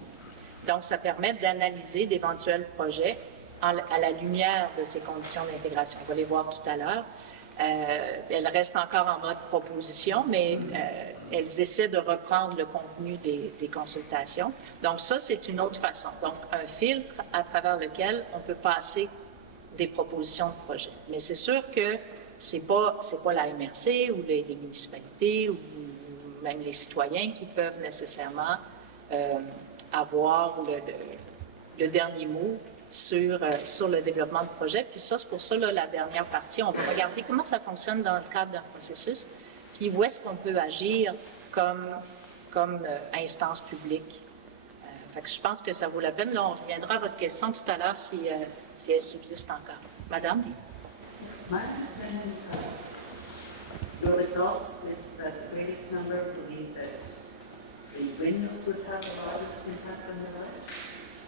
Donc, ça permet d'analyser d'éventuels projets à la lumière de ces conditions d'intégration. On va les voir tout à l'heure. Elles restent encore en mode proposition, mais elles essaient de reprendre le contenu des consultations. Donc ça, c'est une autre façon. Donc un filtre à travers lequel on peut passer des propositions de projet. Mais c'est sûr que c'est pas la MRC ou les municipalités ou même les citoyens qui peuvent nécessairement avoir le dernier mot sur le développement de projet. Puis ça, c'est pour ça, là, la dernière partie, on va regarder comment ça fonctionne dans le cadre d'un processus, puis où est-ce qu'on peut agir comme instance publique. Fait que je pense que ça vaut la peine. Là, on reviendra à votre question tout à l'heure si elle subsiste encore. Madame? My understanding of the results is that the greatest number believe that the windmills would have the largest impact on their lives,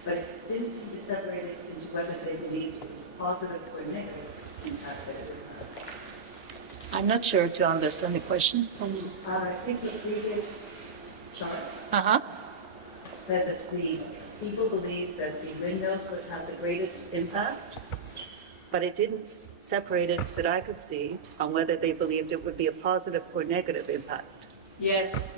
but it didn't seem to separate it into whether they believed it was positive or negative impact that it would have. I'm not sure to understand the question. I think the previous chart Uh-huh. said that the people believed that the windmills would have the greatest impact, but it didn't separate it that I could see on whether they believed it would be a positive or negative impact. Yes.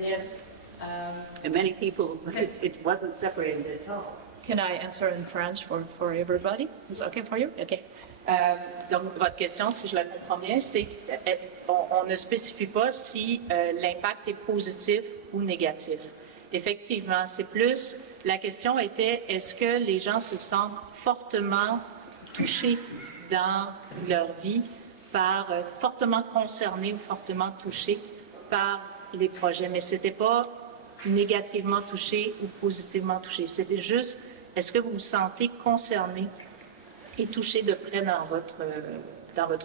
And many people, it wasn't separated at all. Can I answer in French for everybody? Is it okay for you? Okay. Donc, votre question, si je la comprends bien, c'est on ne spécifie pas si l'impact est positif ou négatif. Effectivement, c'est plus, la question était, est-ce que les gens se sentent fortement touchés dans leur vie, fortement concernés ou fortement touchés par les projets. Mais ce n'était pas négativement touché ou positivement touché. C'était juste, est-ce que vous vous sentez concerné et touché de près dans votre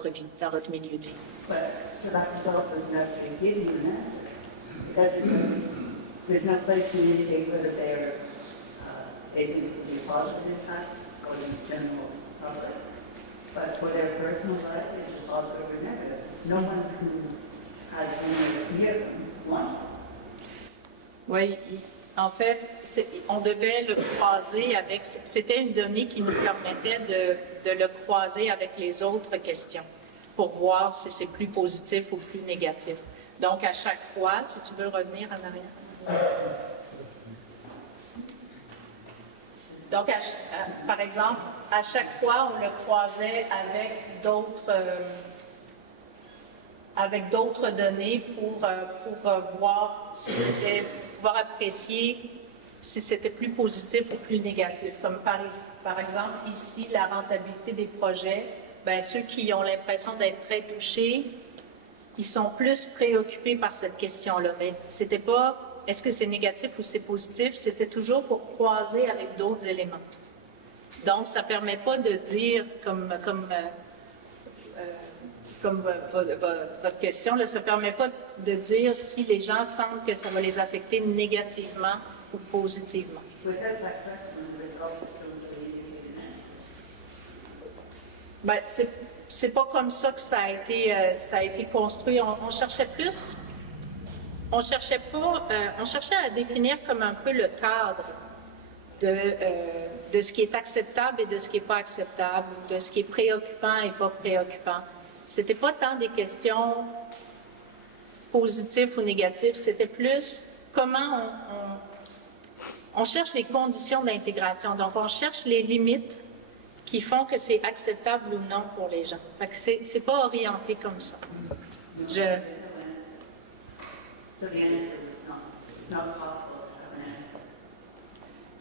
vie, dans votre milieu de vie? So that result was not to give you an answer, because there's no place to indicate whether they think it will be a positive impact or the general public. But for their personal life, is it positive or negative? No one who has been near them wants. Oui, en fait, on devait le croiser avec. C'était une donnée qui nous permettait de le croiser avec les autres questions pour voir si c'est plus positif ou plus négatif. Donc, à chaque fois, si tu veux revenir en arrière. Donc, par exemple, à chaque fois, on le croisait avec d'autres données pour voir si c'était, pouvoir apprécier si c'était plus positif ou plus négatif. Comme par exemple, ici, la rentabilité des projets, bien, ceux qui ont l'impression d'être très touchés, ils sont plus préoccupés par cette question-là. Mais c'était pas est-ce que c'est négatif ou c'est positif, c'était toujours pour croiser avec d'autres éléments. Donc, ça ne permet pas de dire, comme votre question, là, ça ne permet pas de dire si les gens sentent que ça va les affecter négativement ou positivement. Ben, c'est pas comme ça que ça a été construit. On cherchait plus. On cherchait à définir comme un peu le cadre de ce qui est acceptable et de ce qui n'est pas acceptable, de ce qui est préoccupant et pas préoccupant. C'était pas tant des questions positives ou négatives, c'était plus comment on cherche les conditions d'intégration. Donc, on cherche les limites qui font que c'est acceptable ou non pour les gens. Fait que c'est pas orienté comme ça. So the answer is not. It's not possible to have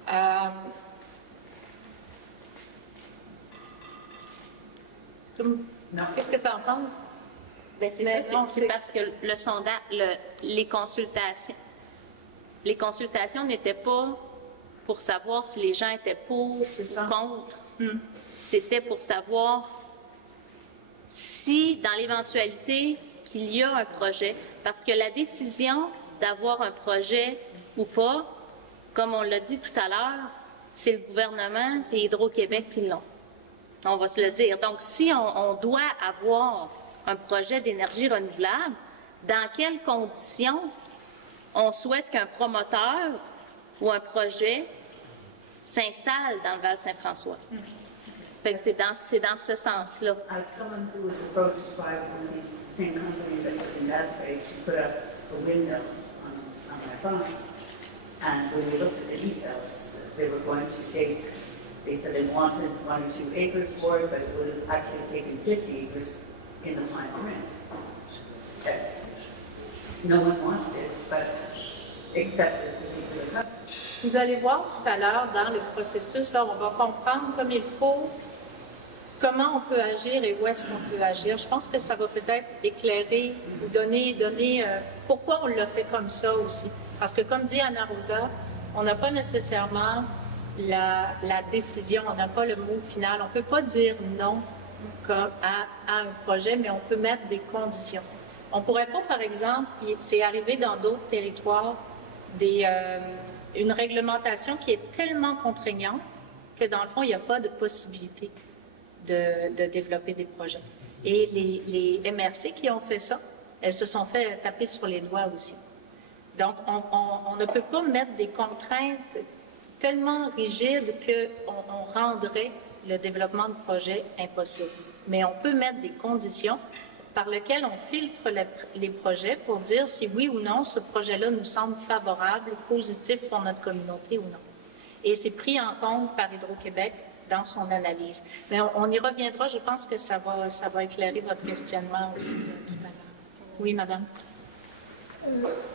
an answer. Qu'est-ce que tu en penses? Ben c'est parce que le sondage, les consultations n'étaient pas pour savoir si les gens étaient pour ou contre. C'était pour savoir si, dans l'éventualité qu'il y a un projet, parce que la décision d'avoir un projet ou pas, comme on l'a dit tout à l'heure, c'est le gouvernement, c'est Hydro-Québec qui l'ont. On va se le dire. Donc, si on doit avoir un projet d'énergie renouvelable, dans quelles conditions on souhaite qu'un promoteur ou un projet s'installe dans le Val-Saint-François? Fait que c'est dans ce sens-là. As someone who was approached by one of these same companies that was in that stage to put up a window on their farm, and when we looked at the details, they were going to take, they said they wanted 1 or 2 acres for it, but it would have actually taken 50 acres in the fine print. That's, no one wanted it, but except this particular company. Vous allez voir tout à l'heure dans le processus, là, on va comprendre comme il faut comment on peut agir et où est-ce qu'on peut agir. Je pense que ça va peut-être éclairer ou donner pourquoi on l'a fait comme ça aussi. Parce que comme dit Anna Rosa, on n'a pas nécessairement la décision, on n'a pas le mot final. On ne peut pas dire non à un projet, mais on peut mettre des conditions. On ne pourrait pas, par exemple, c'est arrivé dans d'autres territoires, une réglementation qui est tellement contraignante que dans le fond, il n'y a pas de possibilité de développer des projets. Et les MRC qui ont fait ça, elles se sont fait taper sur les doigts aussi. Donc, on ne peut pas mettre des contraintes tellement rigides qu'on rendrait le développement de projets impossible. Mais on peut mettre des conditions par lesquelles on filtre les projets pour dire si oui ou non ce projet-là nous semble favorable, positif pour notre communauté ou non. Et c'est pris en compte par Hydro-Québec dans son analyse. Mais on y reviendra, je pense que ça va éclairer votre questionnement aussi tout à l'heure. Oui, madame.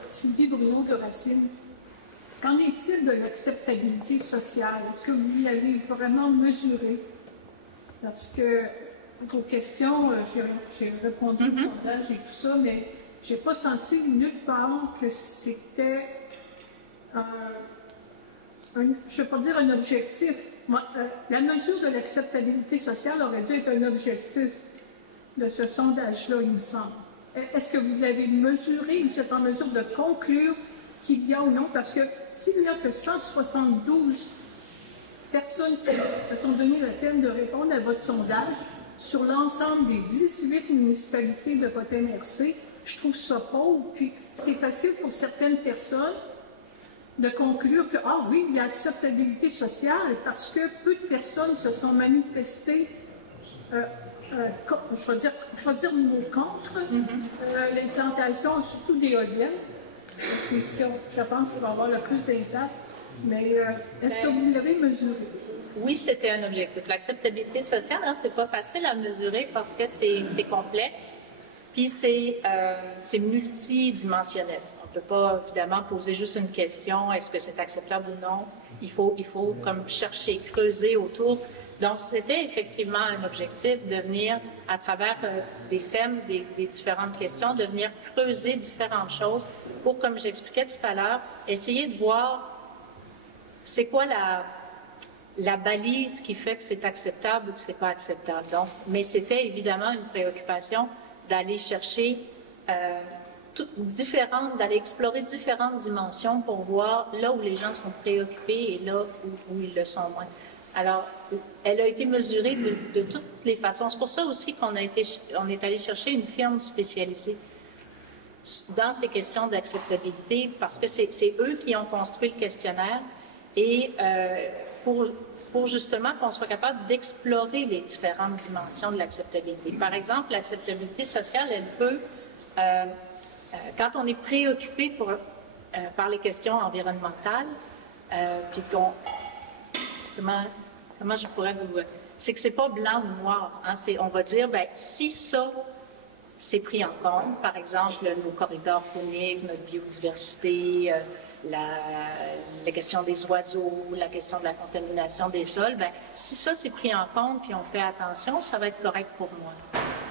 Sylvie Bruno de Racine. Qu'en est-il de l'acceptabilité sociale? Est-ce que vous l'avez vraiment mesuré? Parce que vos questions, j'ai répondu au sondage et tout ça, mais je n'ai pas senti nulle part que c'était je ne vais pas dire un objectif. La mesure de l'acceptabilité sociale aurait dû être un objectif de ce sondage-là, il me semble. Est-ce que vous l'avez mesuré ou vous êtes en mesure de conclure qu'il y a ou non? Parce que s'il n'y a que 172 personnes qui se sont donné la peine de répondre à votre sondage sur l'ensemble des 18 municipalités de votre MRC, je trouve ça pauvre. Puis c'est facile pour certaines personnes de conclure que, ah oui, il y a acceptabilité sociale parce que peu de personnes se sont manifestées, je vais dire le mot contre, l'implantation, surtout d'éoliennes. C'est ce que je pense qu'il va avoir le plus d'impact. Mais est-ce que vous l'avez mesuré? Oui, c'était un objectif. L'acceptabilité sociale, hein, c'est pas facile à mesurer parce que c'est complexe, puis c'est multidimensionnel. On ne peut pas, évidemment, poser juste une question, est-ce que c'est acceptable ou non? Il faut comme chercher, creuser autour. Donc, c'était effectivement un objectif de venir, à travers des thèmes, des différentes questions, de venir creuser différentes choses pour, comme j'expliquais tout à l'heure, essayer de voir c'est quoi la balise qui fait que c'est acceptable ou que c'est pas acceptable. Donc, mais c'était évidemment une préoccupation d'aller chercher d'aller explorer différentes dimensions pour voir là où les gens sont préoccupés et là où ils le sont moins. Alors, elle a été mesurée de toutes les façons. C'est pour ça aussi qu'on est allé chercher une firme spécialisée dans ces questions d'acceptabilité, parce que c'est eux qui ont construit le questionnaire et pour justement qu'on soit capable d'explorer les différentes dimensions de l'acceptabilité. Par exemple, l'acceptabilité sociale, elle peut, quand on est préoccupé par les questions environnementales, puis comment je pourrais vous... C'est que c'est pas blanc ou noir. Hein, on va dire, ben, si ça, c'est pris en compte, par exemple, nos corridors fauniques, notre biodiversité, la question des oiseaux, la question de la contamination des sols, ben, si ça, c'est pris en compte puis on fait attention, ça va être correct pour moi.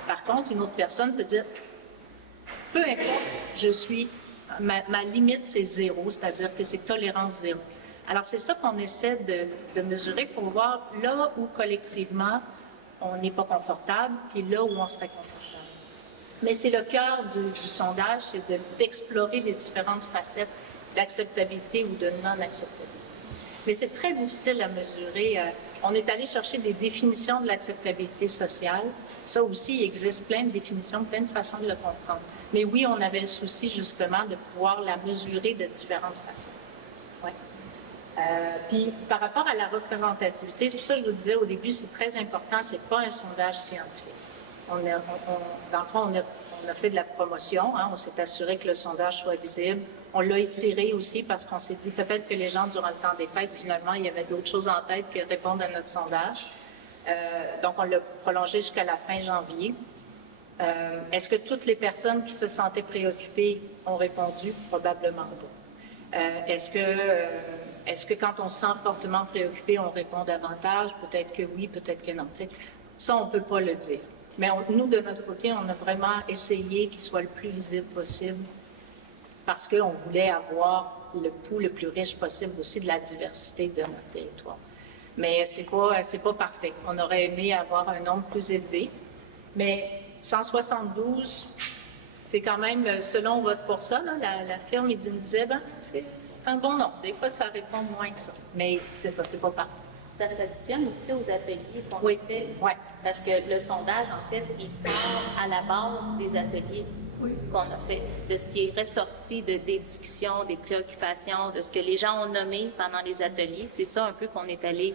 Par contre, une autre personne peut dire, peu importe, ma limite, c'est 0, c'est-à-dire que c'est tolérance 0. Alors, c'est ça qu'on essaie de mesurer pour voir là où, collectivement, on n'est pas confortable, puis là où on serait confortable. Mais c'est le cœur du sondage, c'est d'explorer les différentes facettes d'acceptabilité ou de non-acceptabilité. Mais c'est très difficile à mesurer. On est allé chercher des définitions de l'acceptabilité sociale. Ça aussi, il existe plein de définitions, plein de façons de le comprendre. Mais oui, on avait le souci, justement, de pouvoir la mesurer de différentes façons. Ouais. Puis par rapport à la représentativité, c'est pour ça que je vous disais au début, c'est très important, c'est pas un sondage scientifique. Dans le fond, on a fait de la promotion, hein, on s'est assuré que le sondage soit visible. On l'a étiré aussi parce qu'on s'est dit peut-être que les gens, durant le temps des fêtes, finalement, il y avait d'autres choses en tête que répondre à notre sondage. Donc, on l'a prolongé jusqu'à la fin janvier. Est-ce que toutes les personnes qui se sentaient préoccupées ont répondu? Probablement pas. Est-ce que quand on se sent fortement préoccupé, on répond davantage? Peut-être que oui, peut-être que non. T'sais, ça, on ne peut pas le dire. Mais nous, de notre côté, on a vraiment essayé qu'il soit le plus visible possible parce qu'on voulait avoir le pouls le plus riche possible aussi de la diversité de notre territoire. Mais c'est pas parfait. On aurait aimé avoir un nombre plus élevé, mais 172, c'est quand même, selon on vote pour ça, là, la firme, il me disait, ben, c'est un bon nombre. Des fois, ça répond moins que ça. Mais c'est ça, c'est pas parfait. Ça s'additionne aussi aux ateliers qu'on oui. fait. Oui. Parce que le sondage, en fait, il part à la base des ateliers qu'on a fait, de ce qui est ressorti des discussions, des préoccupations, de ce que les gens ont nommé pendant les ateliers. C'est ça un peu qu'on est allé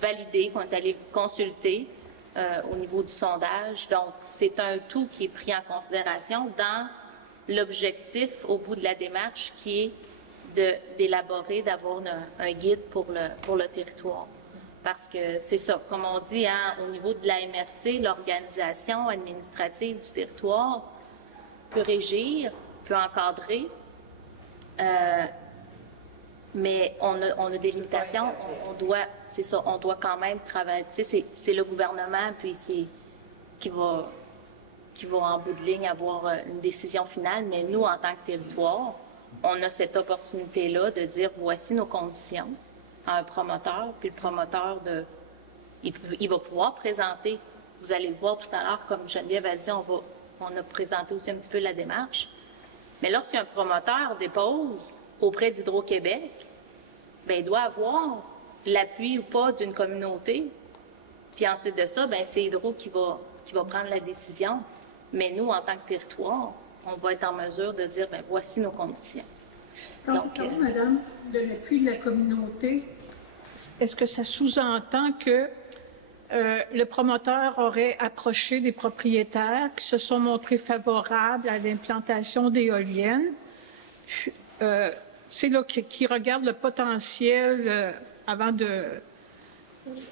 valider, qu'on est allé consulter au niveau du sondage. Donc, c'est un tout qui est pris en considération dans l'objectif au bout de la démarche qui est d'élaborer, d'avoir un guide pour le territoire. Parce que c'est ça, comme on dit, hein, au niveau de la MRC, l'organisation administrative du territoire peut régir, peut encadrer, mais on a des limitations. C'est ça, on doit quand même travailler. Tu sais, c'est le gouvernement, puis qui va en bout de ligne avoir une décision finale, mais nous, en tant que territoire, on a cette opportunité-là de dire voici nos conditions à un promoteur, puis le promoteur, il va pouvoir présenter. Vous allez le voir tout à l'heure, comme Geneviève a dit, on a présenté aussi un petit peu la démarche. Mais lorsqu'un promoteur dépose auprès d'Hydro-Québec, bien, il doit avoir l'appui ou pas d'une communauté. Puis ensuite de ça, bien, c'est Hydro qui va prendre la décision. Mais nous, en tant que territoire, on va être en mesure de dire, bien, voici nos conditions. Donc, Madame, de l'appui de la communauté, est-ce que ça sous-entend que le promoteur aurait approché des propriétaires qui se sont montrés favorables à l'implantation d'éoliennes? C'est là qui regardent le potentiel avant de...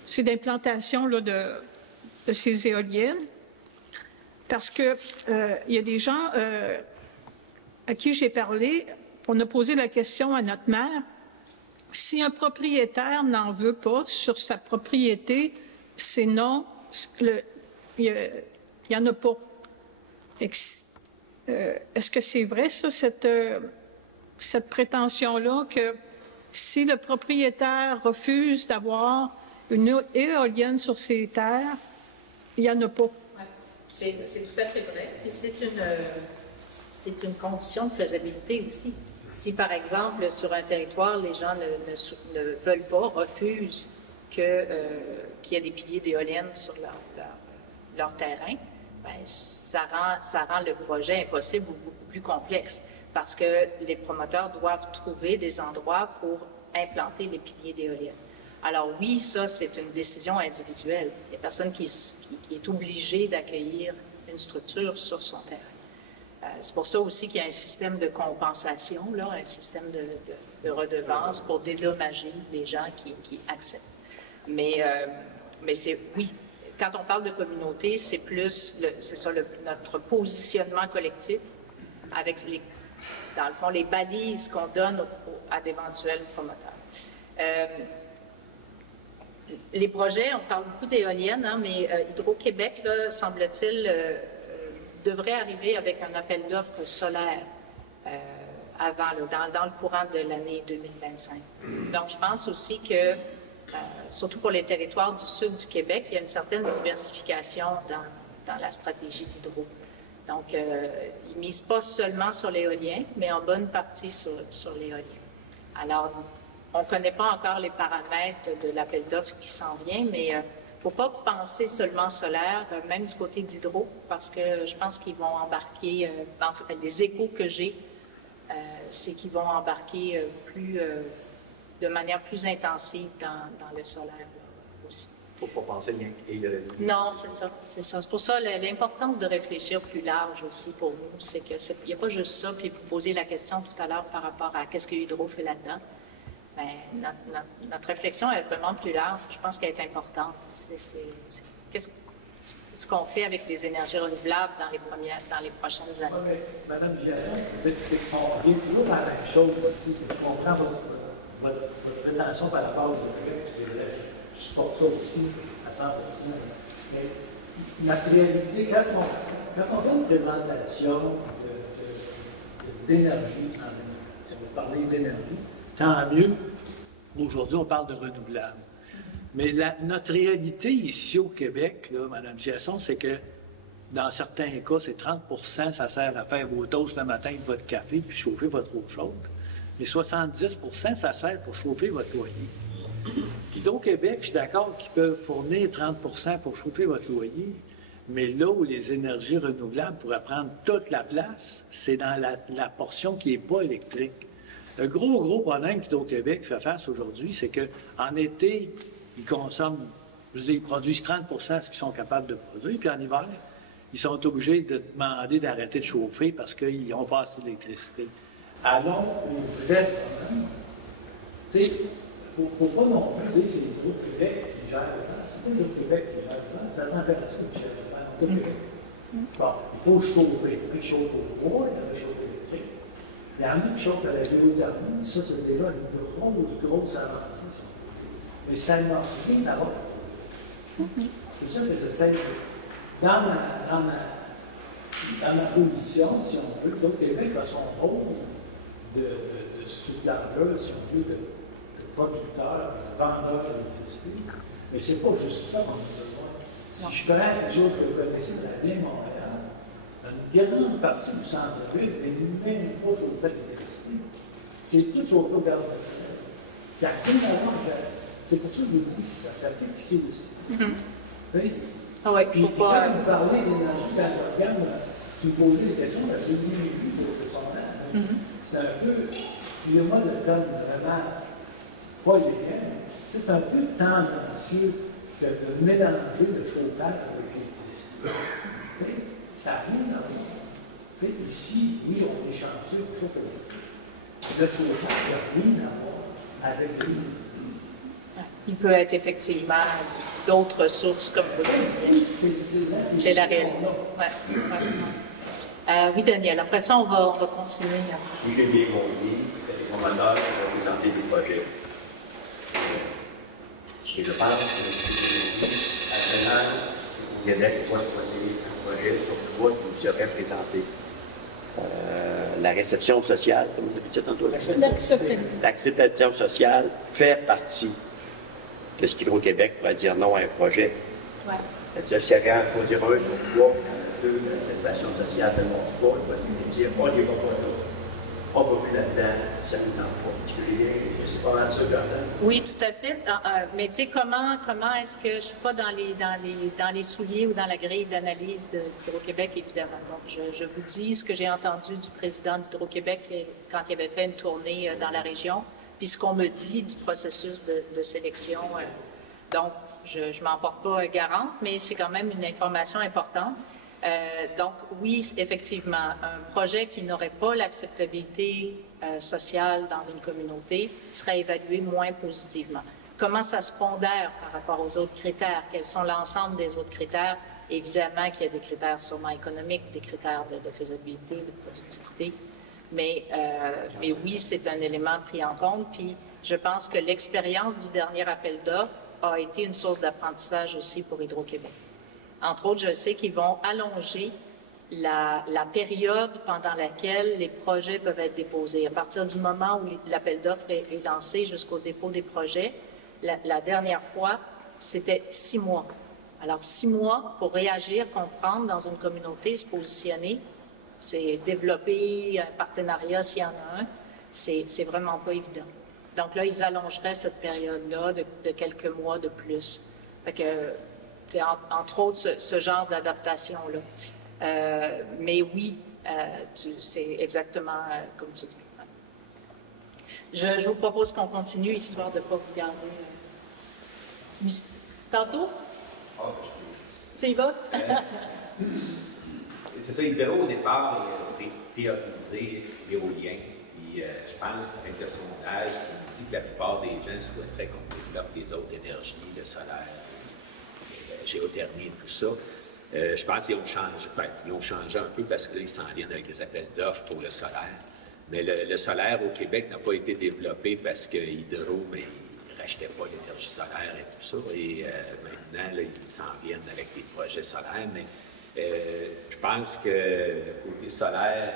C'est d'implantation là, de ces éoliennes. Parce que il y a des gens à qui j'ai parlé, on a posé la question à notre maire, si un propriétaire n'en veut pas sur sa propriété, c'est non, il n'y en a pas. Est-ce que c'est vrai, ça, cette prétention-là, que si le propriétaire refuse d'avoir une éolienne sur ses terres, il n'y en a pas? Ouais. C'est tout à fait vrai. Et c'est une condition de faisabilité aussi. Si, par exemple, sur un territoire, les gens ne veulent pas, refusent qu'il y ait des piliers d'éoliennes sur leur terrain, bien, ça rend le projet impossible ou beaucoup plus complexe parce que les promoteurs doivent trouver des endroits pour implanter des piliers d'éoliennes. Alors oui, ça, c'est une décision individuelle. Il n'y a personne qui est obligé d'accueillir une structure sur son terrain. C'est pour ça aussi qu'il y a un système de compensation, là, un système de redevance pour dédommager les gens qui acceptent. Mais c'est, oui, quand on parle de communauté, c'est plus, notre positionnement collectif avec, dans le fond, les balises qu'on donne à d'éventuels promoteurs. Les projets, on parle beaucoup d'éoliennes, hein, mais Hydro-Québec, semble-t-il, devrait arriver avec un appel d'offres solaire avant, dans le courant de l'année 2025. Donc, je pense aussi que, surtout pour les territoires du sud du Québec, il y a une certaine diversification dans la stratégie d'Hydro. Donc, ils ne misent pas seulement sur l'éolien, mais en bonne partie sur l'éolien. Alors, on ne connaît pas encore les paramètres de l'appel d'offres qui s'en vient, mais il ne faut pas penser seulement solaire, même du côté d'Hydro, parce que je pense qu'ils vont embarquer, les échos que j'ai, c'est qu'ils vont embarquer de manière plus intensive dans le solaire là, aussi. Il ne faut pas penser rien et Non, c'est ça, c'est ça. C'est pour ça l'importance de réfléchir plus large aussi pour nous, c'est qu'il n'y a pas juste ça, puis vous posiez la question tout à l'heure par rapport à qu'est-ce que Hydro fait là-dedans. Bien, notre réflexion est vraiment plus large, je pense qu'elle est importante. Qu'est-ce qu'on fait avec les énergies renouvelables dans les prochaines années? Oui, mais Mme Giasson, c'est qu'on vient toujours à la même chose aussi. Je comprends votre prétention par rapport au Québec, je supporte ça aussi à 100%. Mais la réalité, quand on fait une présentation d'énergie, si on veut parler d'énergie, tant mieux. Aujourd'hui, on parle de renouvelables. Mais notre réalité ici au Québec, là, Mme Giasson, c'est que dans certains cas, c'est 30 % ça sert à faire vos toasts le matin avec votre café puis chauffer votre eau chaude. Mais 70 % ça sert pour chauffer votre loyer. Hydro-Québec, je suis d'accord qu'ils peuvent fournir 30 % pour chauffer votre loyer, mais là où les énergies renouvelables pourraient prendre toute la place, c'est dans la portion qui n'est pas électrique. Le gros problème qu'Hydro-Québec fait face aujourd'hui, c'est qu'en été, ils consomment, ils produisent 30 % de ce qu'ils sont capables de produire, puis en hiver, ils sont obligés de demander d'arrêter de chauffer parce qu'ils n'ont pas assez d'électricité. Allons au vrai problème. Tu sais, il ne faut pas non plus dire que c'est Hydro-Québec qui gère le vent. C'est pas Hydro-Québec qui gère le vent, c'est la température qui gère le vent. Hydro-Québec. Bon, il faut chauffer. Il chauffe au bois, il y a le chauffe électrique. Il y en a qui chauffent à la géothermie. Ça, c'est déjà une grosse avancée. Mais ça n'a rien à voir. C'est ça que j'essaie de... Dans ma position, si on veut, Hydro-Québec a son rôle de souteneur, si on veut, de producteur, de vendeur d'électricité. Mais c'est pas juste ça qu'on a besoin. Si je prends les autres que vous connaissez de la ville Montréal, une grande partie du centre-ville n'est même pas chauffée à l'électricité. C'est tout chauffé au gaz naturel. Il n'y a rien à voir avec... C'est pour ça que je vous dis que ça s'applique ici aussi. Ah ouais, puis, quand vous parlez d'énergie, quand je regarde, si vous posez des questions, j'ai vu votre sondage. C'est un peu, excusez-moi le terme vraiment pas légal, c'est un peu tendancieux de mélanger le chauffage avec l'électricité. Ça n'a rien à voir. Ici, oui, on est chanceux pour chauffer l'électricité. Le chauffage n'a rien à voir avec l'électricité. Il peut être effectivement d'autres sources, comme vous dites. C'est la réalité. Oui, Daniel. Après ça, on va continuer. Si j'ai bien compris, les promoteurs vont présenter des projets. Et je pense que actuellement, au Québec, il va se passer un projet sur quoi qui serait présenté. La réception sociale, comme vous avez dit tantôt, l'acceptation sociale fait partie de ce qu'Hydro-Québec pourrait dire non à un projet. Ouais. C'est-à-dire, s'il y avait à choisir un sur trois, deux de l'acceptation sociale de mon sport, il va lui dire, on n'y va pas là. On ne va plus là-dedans, ça ne nous tente pas. C'est pas mal ça, Jordan. Oui, tout à fait. Mais tu sais, comment est-ce que je ne suis pas dans les souliers ou dans la grille d'analyse d'Hydro-Québec, évidemment. Donc, je vous dis ce que j'ai entendu du président d'Hydro-Québec quand il avait fait une tournée dans la région, puis ce qu'on me dit du processus de sélection. Donc, je ne m'en porte pas garante, mais c'est quand même une information importante. Donc, oui, effectivement, un projet qui n'aurait pas l'acceptabilité sociale dans une communauté serait évalué moins positivement. Comment ça se pondère par rapport aux autres critères? Quels sont l'ensemble des autres critères? Évidemment qu'il y a des critères sûrement économiques, des critères de faisabilité, de productivité. Mais oui, c'est un élément pris en compte. Puis je pense que l'expérience du dernier appel d'offres a été une source d'apprentissage aussi pour Hydro-Québec. Entre autres, je sais qu'ils vont allonger la période pendant laquelle les projets peuvent être déposés. À partir du moment où l'appel d'offres est lancé jusqu'au dépôt des projets, la dernière fois, c'était 6 mois. Alors, 6 mois pour réagir, comprendre dans une communauté, se positionner, c'est développer un partenariat s'il y en a un, c'est vraiment pas évident. Donc là, ils allongeraient cette période-là de quelques mois de plus. Fait que, entre autres, ce genre d'adaptation-là. Mais oui, c'est exactement comme tu dis. Je vous propose qu'on continue, histoire de ne pas vous garder. Tantôt? Tu y vas? C'est ça, Hydro, au départ, il a priorisé l'éolien. Puis je pense, avec le sondage, qui dit que la plupart des gens souhaiteraient qu'on développe les autres énergies, le solaire, la géothermie et tout ça. Je pense qu'ils ont changé un peu parce que là, ils s'en viennent avec des appels d'offres pour le solaire. Mais le solaire au Québec n'a pas été développé parce que Hydro, mais ils ne rachetaient pas l'énergie solaire et tout ça. Et maintenant, là, ils s'en viennent avec des projets solaires. Mais je pense que côté solaire,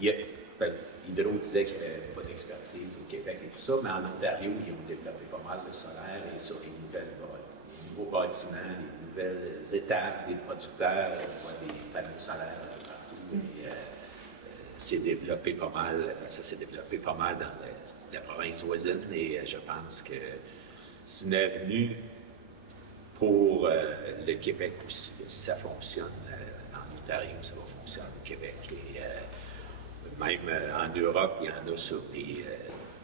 Hydro disait qu'il n'y avait pas d'expertise au Québec et tout ça, mais en Ontario, ils ont développé pas mal de solaire et sur les nouveaux bâtiments, les nouvelles étapes des producteurs, des panneaux solaires partout. Et, c'est développé pas mal, ça s'est développé pas mal dans la province voisine et je pense que c'est une avenue pour le Québec aussi. Si ça fonctionne en Ontario, ça va fonctionner au Québec. Et même en Europe, il y en a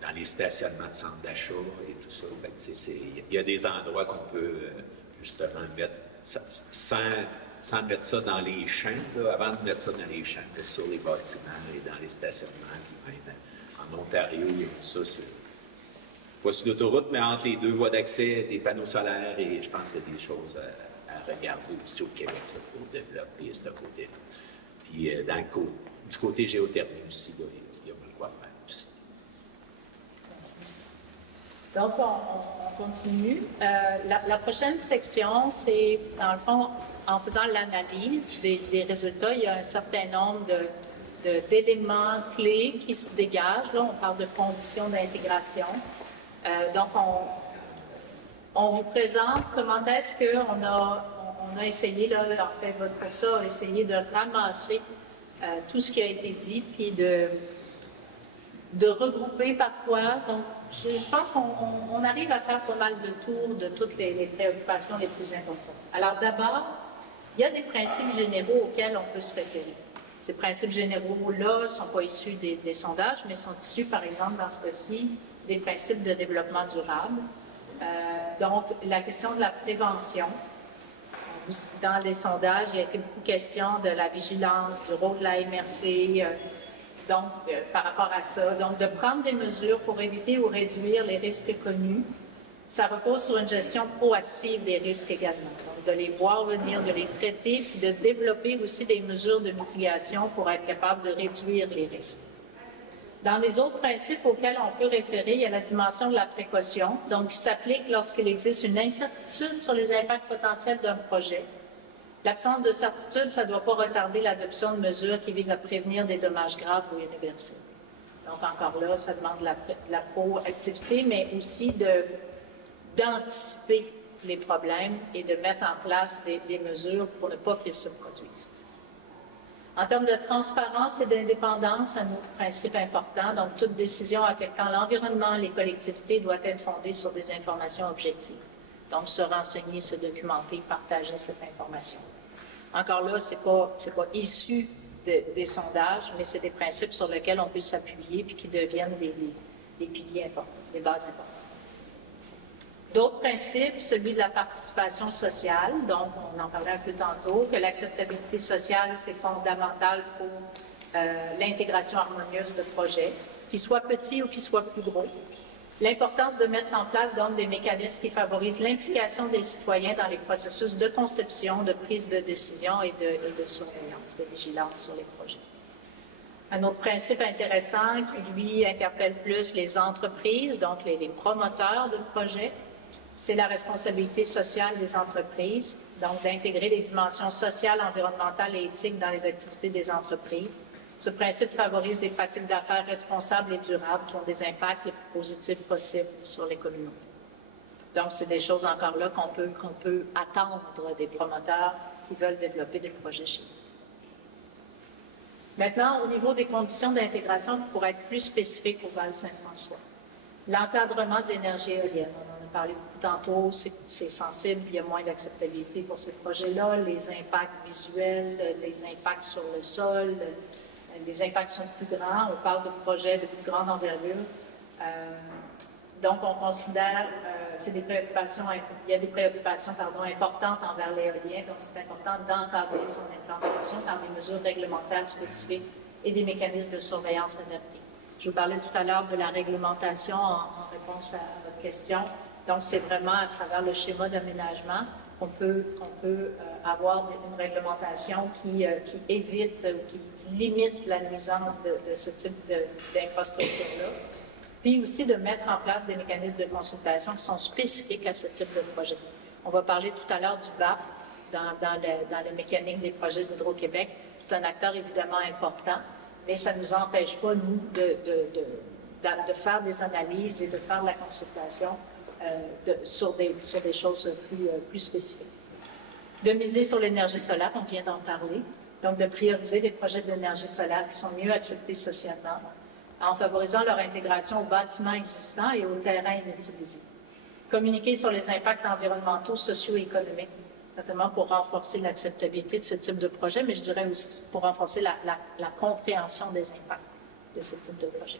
dans les stationnements de centres d'achat et tout ça. Il y a des endroits qu'on peut justement mettre sans mettre ça dans les champs, là, avant de mettre ça dans les champs, mais sur les bâtiments et dans les stationnements. Puis même en Ontario, il y a ça, pas sur l'autoroute, mais entre les deux voies d'accès, des panneaux solaires, et je pense qu'il y a des choses à regarder aussi au Québec là, pour développer ce côté-là. Puis du côté géothermie aussi, là, il y a beaucoup quoi faire aussi. Donc, on continue. La prochaine section, c'est, dans le fond, en faisant l'analyse des résultats, il y a un certain nombre d'éléments clés qui se dégagent. Là, on parle de conditions d'intégration. Donc, on vous présente comment est-ce qu'on a essayé, là, en fait, votre professeur a essayé de ramasser tout ce qui a été dit, puis de regrouper parfois. Donc, je pense qu'on arrive à faire pas mal de tours de toutes les préoccupations les plus importantes. Alors d'abord, il y a des principes généraux auxquels on peut se référer. Ces principes généraux-là ne sont pas issus des sondages, mais sont issus, par exemple, dans ce cas-ci, des principes de développement durable. Donc, la question de la prévention. Dans les sondages, il y a été beaucoup question de la vigilance, du rôle de la MRC, par rapport à ça. Donc, de prendre des mesures pour éviter ou réduire les risques connus. Ça repose sur une gestion proactive des risques également. Donc, de les voir venir, de les traiter, puis de développer aussi des mesures de mitigation pour être capable de réduire les risques. Dans les autres principes auxquels on peut référer, il y a la dimension de la précaution, donc qui s'applique lorsqu'il existe une incertitude sur les impacts potentiels d'un projet. L'absence de certitude, ça ne doit pas retarder l'adoption de mesures qui visent à prévenir des dommages graves ou irréversibles. Donc, encore là, ça demande de la proactivité, mais aussi d'anticiper les problèmes et de mettre en place des mesures pour ne pas qu'ils se produisent. En termes de transparence et d'indépendance, un autre principe important, donc toute décision affectant l'environnement, les collectivités doit être fondée sur des informations objectives. Donc, se renseigner, se documenter, partager cette information. Encore là, ce n'est pas issu des sondages, mais c'est des principes sur lesquels on peut s'appuyer puis qui deviennent des piliers importants, des bases importantes. D'autres principes, celui de la participation sociale, donc on en parlait un peu tantôt, que l'acceptabilité sociale, c'est fondamental pour l'intégration harmonieuse de projets, qu'ils soient petits ou qu'ils soient plus gros. L'importance de mettre en place donc des mécanismes qui favorisent l'implication des citoyens dans les processus de conception, de prise de décision et de surveillance, de vigilance sur les projets. Un autre principe intéressant qui, lui, interpelle plus les entreprises, donc les promoteurs de projets, c'est la responsabilité sociale des entreprises, donc d'intégrer les dimensions sociales, environnementales et éthiques dans les activités des entreprises. Ce principe favorise des pratiques d'affaires responsables et durables qui ont des impacts les plus positifs possibles sur les communautés. Donc, c'est des choses encore là qu'on peut attendre des promoteurs qui veulent développer des projets chez nous. Maintenant, au niveau des conditions d'intégration, pour être plus spécifique au Val-Saint-François, l'encadrement de l'énergie éolienne, on en a parlé beaucoup tantôt, c'est sensible, il y a moins d'acceptabilité pour ces projets-là, les impacts visuels, les impacts sur le sol, les impacts sont plus grands, on parle de projets de plus grande envergure. Donc, on considère, il y a des préoccupations importantes envers l'éolien, donc c'est important d'encadrer son implantation par des mesures réglementaires spécifiques et des mécanismes de surveillance adaptés. Je vous parlais tout à l'heure de la réglementation en réponse à votre question. Donc, c'est vraiment à travers le schéma d'aménagement qu'on peut avoir une réglementation qui évite ou qui limite la nuisance de ce type d'infrastructure-là. Puis aussi de mettre en place des mécanismes de consultation qui sont spécifiques à ce type de projet. On va parler tout à l'heure du BAP dans la mécanique des projets d'Hydro-Québec. C'est un acteur évidemment important, mais ça ne nous empêche pas, nous, de faire des analyses et de faire de la consultation sur des choses plus spécifiques. De miser sur l'énergie solaire, on vient d'en parler, donc de prioriser les projets d'énergie solaire qui sont mieux acceptés socialement, en favorisant leur intégration aux bâtiments existants et aux terrains inutilisés. Communiquer sur les impacts environnementaux, sociaux et économiques, notamment pour renforcer l'acceptabilité de ce type de projet, mais je dirais aussi pour renforcer la compréhension des impacts de ce type de projet.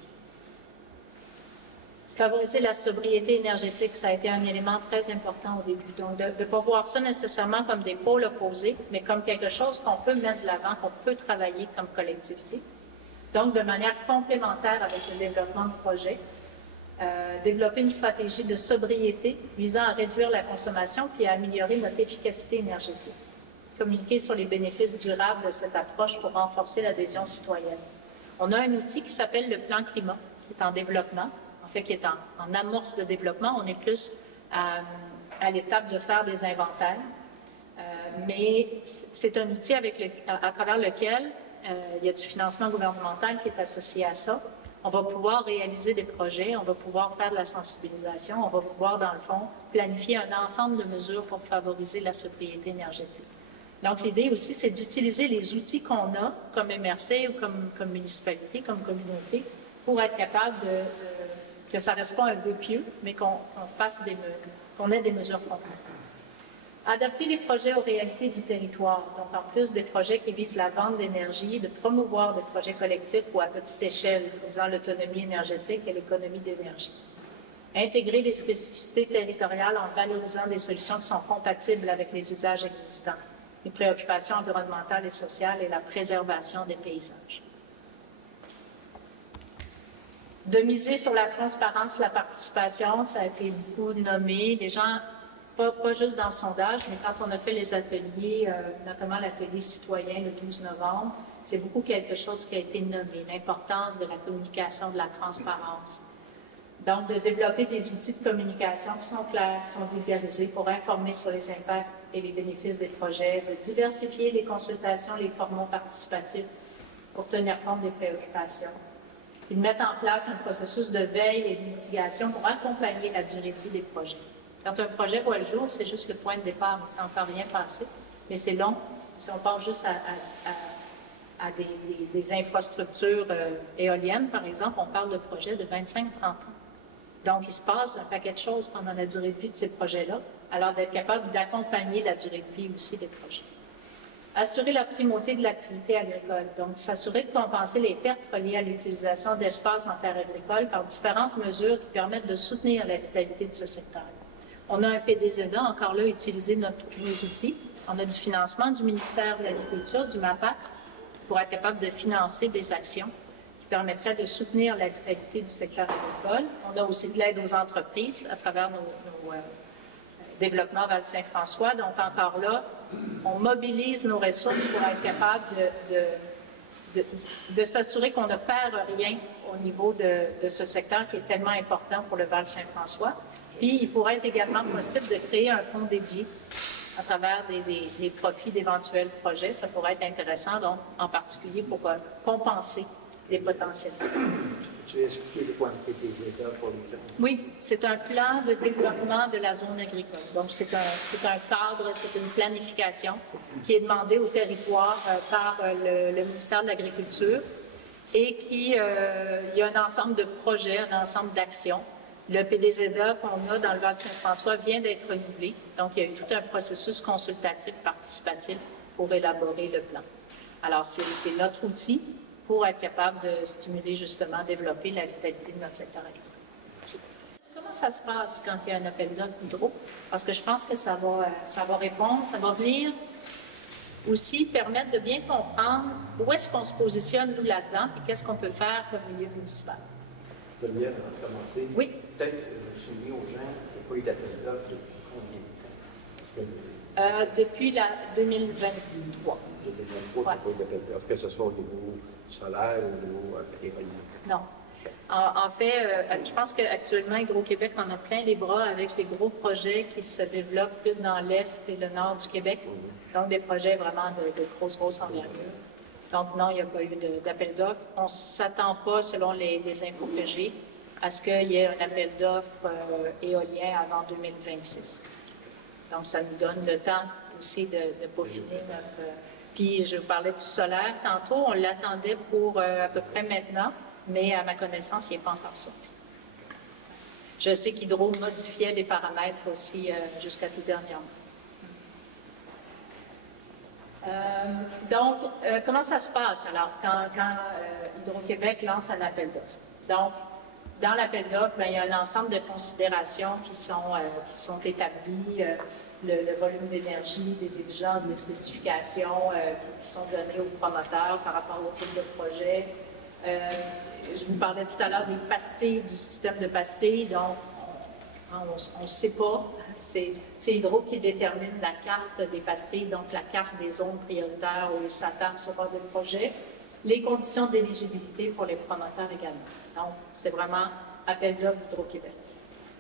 Favoriser la sobriété énergétique, ça a été un élément très important au début. Donc, de ne pas voir ça nécessairement comme des pôles opposés, mais comme quelque chose qu'on peut mettre de l'avant, qu'on peut travailler comme collectivité. Donc, de manière complémentaire avec le développement de projets, développer une stratégie de sobriété visant à réduire la consommation puis à améliorer notre efficacité énergétique. Communiquer sur les bénéfices durables de cette approche pour renforcer l'adhésion citoyenne. On a un outil qui s'appelle le plan climat, qui est en développement, en fait, qui est en amorce de développement. On est plus à l'étape de faire des inventaires, mais c'est un outil à travers lequel il y a du financement gouvernemental qui est associé à ça. On va pouvoir réaliser des projets, on va pouvoir faire de la sensibilisation, on va pouvoir, dans le fond, planifier un ensemble de mesures pour favoriser la sobriété énergétique. Donc, l'idée aussi, c'est d'utiliser les outils qu'on a comme MRC ou comme municipalité, comme communauté, pour être capable que ça ne reste pas un vœu pieux, mais qu'on ait des mesures concrètes. Adapter les projets aux réalités du territoire. Donc, en plus des projets qui visent la vente d'énergie, de promouvoir des projets collectifs ou à petite échelle, visant l'autonomie énergétique et l'économie d'énergie. Intégrer les spécificités territoriales en valorisant des solutions qui sont compatibles avec les usages existants, les préoccupations environnementales et sociales et la préservation des paysages. De miser sur la transparence, la participation, ça a été beaucoup nommé. Les gens, pas juste dans le sondage, mais quand on a fait les ateliers, notamment l'atelier citoyen le 12 novembre, c'est beaucoup quelque chose qui a été nommé, l'importance de la communication, de la transparence. Donc, de développer des outils de communication qui sont clairs, qui sont vulgarisés pour informer sur les impacts et les bénéfices des projets, de diversifier les consultations, les formats participatifs pour tenir compte des préoccupations. Puis de mettre en place un processus de veille et de mitigation pour accompagner la durée de vie des projets. Quand un projet voit le jour, c'est juste le point de départ, il ne s'en peut rien passer, mais c'est long. Si on pense juste à des infrastructures éoliennes, par exemple, on parle de projets de 25-30 ans. Donc, il se passe un paquet de choses pendant la durée de vie de ces projets-là, alors d'être capable d'accompagner la durée de vie aussi des projets. Assurer la primauté de l'activité agricole, donc s'assurer de compenser les pertes reliées à l'utilisation d'espaces en terre agricole par différentes mesures qui permettent de soutenir la vitalité de ce secteur. On a un PDZA, encore là, utiliser nos outils. On a du financement du ministère de l'Agriculture, du MAPAC, pour être capable de financer des actions qui permettraient de soutenir la vitalité du secteur agricole. On a aussi de l'aide aux entreprises à travers nos développements Val-Saint-François. Donc, encore là, on mobilise nos ressources pour être capable de s'assurer qu'on ne perd rien au niveau de ce secteur qui est tellement important pour le Val-Saint-François. Puis, il pourrait être également possible de créer un fonds dédié à travers des profits d'éventuels projets. Ça pourrait être intéressant, donc, en particulier pour compenser les potentiels. Tu as expliqué le point de PDZA pour les gens? Oui, c'est un plan de développement de la zone agricole. Donc, c'est un cadre, c'est une planification qui est demandée au territoire par le ministère de l'Agriculture et il y a un ensemble de projets, un ensemble d'actions. Le PDZA qu'on a dans le Val-Saint-François vient d'être renouvelé. Donc, il y a eu tout un processus consultatif, participatif pour élaborer le plan. Alors, c'est notre outil pour être capable de stimuler, justement, développer la vitalité de notre secteur agricole. Comment ça se passe quand il y a un appel d'offres hydro? Parce que je pense que ça va répondre, ça va venir aussi permettre de bien comprendre où est-ce qu'on se positionne, nous, là-dedans, et qu'est-ce qu'on peut faire comme milieu municipal. Je peux bien commencer. Oui. Peut-être souligner aux gens qu'il n'y a pas eu d'appel d'offres depuis combien de temps? Parce que, depuis 2023. 2023, il n'y a pas eu d'appel d'offres, que ce soit au niveau solaire ou au niveau éolien. Non. En fait, je pense qu'actuellement, Hydro-Québec en a plein les bras avec les gros projets qui se développent plus dans l'Est et le Nord du Québec. Donc, des projets vraiment de grosse envergure. Donc, non, il n'y a pas eu d'appel d'offres. On ne s'attend pas, selon les infos que j'ai, à ce qu'il y ait un appel d'offres éolien avant 2026. Donc, ça nous donne le temps aussi de peaufiner notre... Puis, je vous parlais du solaire tantôt, on l'attendait pour à peu près maintenant, mais à ma connaissance, il n'est pas encore sorti. Je sais qu'Hydro modifiait les paramètres aussi jusqu'à tout dernièrement. Donc, comment ça se passe alors quand Hydro-Québec lance un appel d'offres? Donc, dans l'appel d'offres, il y a un ensemble de considérations qui sont établies, le volume d'énergie, des exigences, des spécifications qui sont données aux promoteurs par rapport au type de projet. Je vous parlais tout à l'heure des pastilles, du système de pastilles, donc on ne sait pas. C'est Hydro qui détermine la carte des pastilles, donc la carte des zones prioritaires où ils s'attardent sur des projets. Les conditions d'éligibilité pour les promoteurs également. Donc, c'est vraiment appel d'offres d'Hydro-Québec.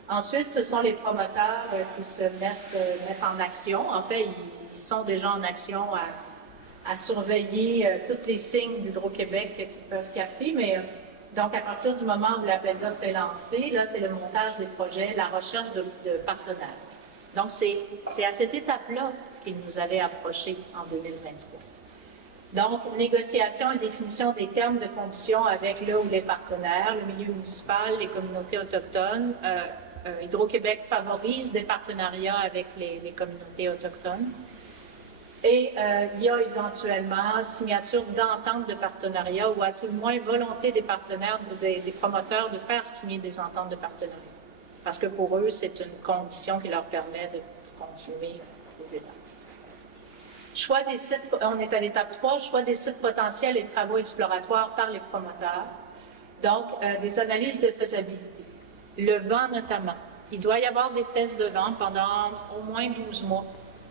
Ensuite, ce sont les promoteurs qui se mettent en action. En fait, ils sont déjà en action à surveiller tous les signes d'Hydro-Québec qu'ils peuvent capter. Mais donc, à partir du moment où l'appel d'offres est lancé, là, c'est le montage des projets, la recherche de partenaires. Donc, c'est à cette étape-là qu'ils nous avaient approchés en 2023. Donc, négociation et définition des termes de conditions avec le ou les partenaires, le milieu municipal, les communautés autochtones. Hydro-Québec favorise des partenariats avec les communautés autochtones. Et il y a éventuellement signature d'ententes de partenariat ou à tout le moins volonté des partenaires, des promoteurs de faire signer des ententes de partenariat. Parce que pour eux, c'est une condition qui leur permet de continuer les étapes. Choix des sites, on est à l'étape 3, choix des sites potentiels et travaux exploratoires par les promoteurs. Donc, des analyses de faisabilité. Le vent notamment. Il doit y avoir des tests de vent pendant au moins 12 mois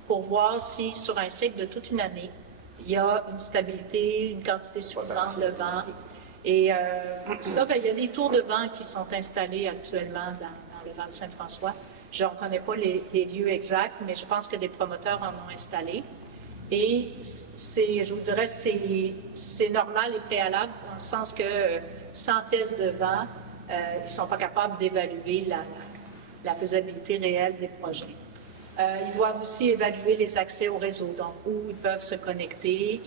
pour voir si, sur un cycle de toute une année, il y a une stabilité, une quantité suffisante de vent. Et ça, il y a des tours de vent qui sont installés actuellement dans le Val Saint-François. Je ne connais pas les lieux exacts, mais je pense que des promoteurs en ont installé. Et je vous dirais, c'est normal et préalable, dans le sens que sans test de vent, ils ne sont pas capables d'évaluer la faisabilité réelle des projets. Ils doivent aussi évaluer les accès au réseau, donc où ils peuvent se connecter.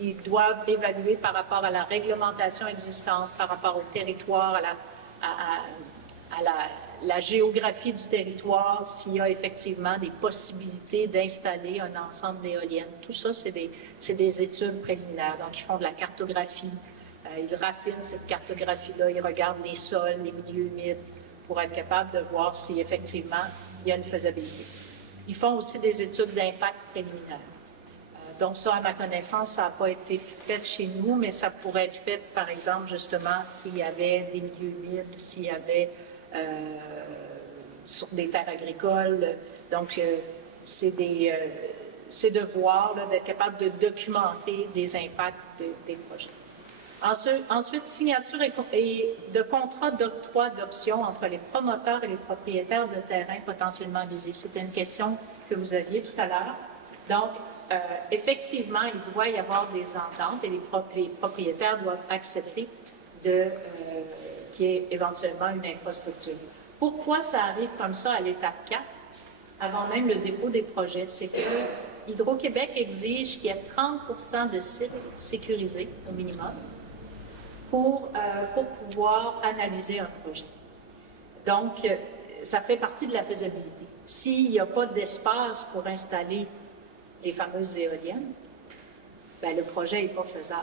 Ils doivent évaluer par rapport à la réglementation existante, par rapport au territoire, à la géographie du territoire, s'il y a effectivement des possibilités d'installer un ensemble d'éoliennes. Tout ça, c'est des études préliminaires. Donc, ils font de la cartographie. Ils raffinent cette cartographie-là. Ils regardent les sols, les milieux humides, pour être capables de voir si effectivement il y a une faisabilité. Ils font aussi des études d'impact préliminaires. Donc ça, à ma connaissance, ça n'a pas été fait chez nous, mais ça pourrait être fait, par exemple, justement, s'il y avait des milieux humides, s'il y avait sur des terres agricoles. Donc, c'est de voir, d'être capable de documenter des impacts des projets. Ensuite, signature et de contrats d'octroi d'options entre les promoteurs et les propriétaires de terrains potentiellement visés. C'était une question que vous aviez tout à l'heure. Donc, effectivement, il doit y avoir des ententes et les propriétaires doivent accepter qu'il y ait éventuellement une infrastructure. Pourquoi ça arrive comme ça à l'étape 4, avant même le dépôt des projets? C'est que Hydro-Québec exige qu'il y ait 30% de sites sécurisés au minimum pour pouvoir analyser un projet. Donc, ça fait partie de la faisabilité. S'il n'y a pas d'espace pour installer les fameuses éoliennes, bien, le projet n'est pas faisable.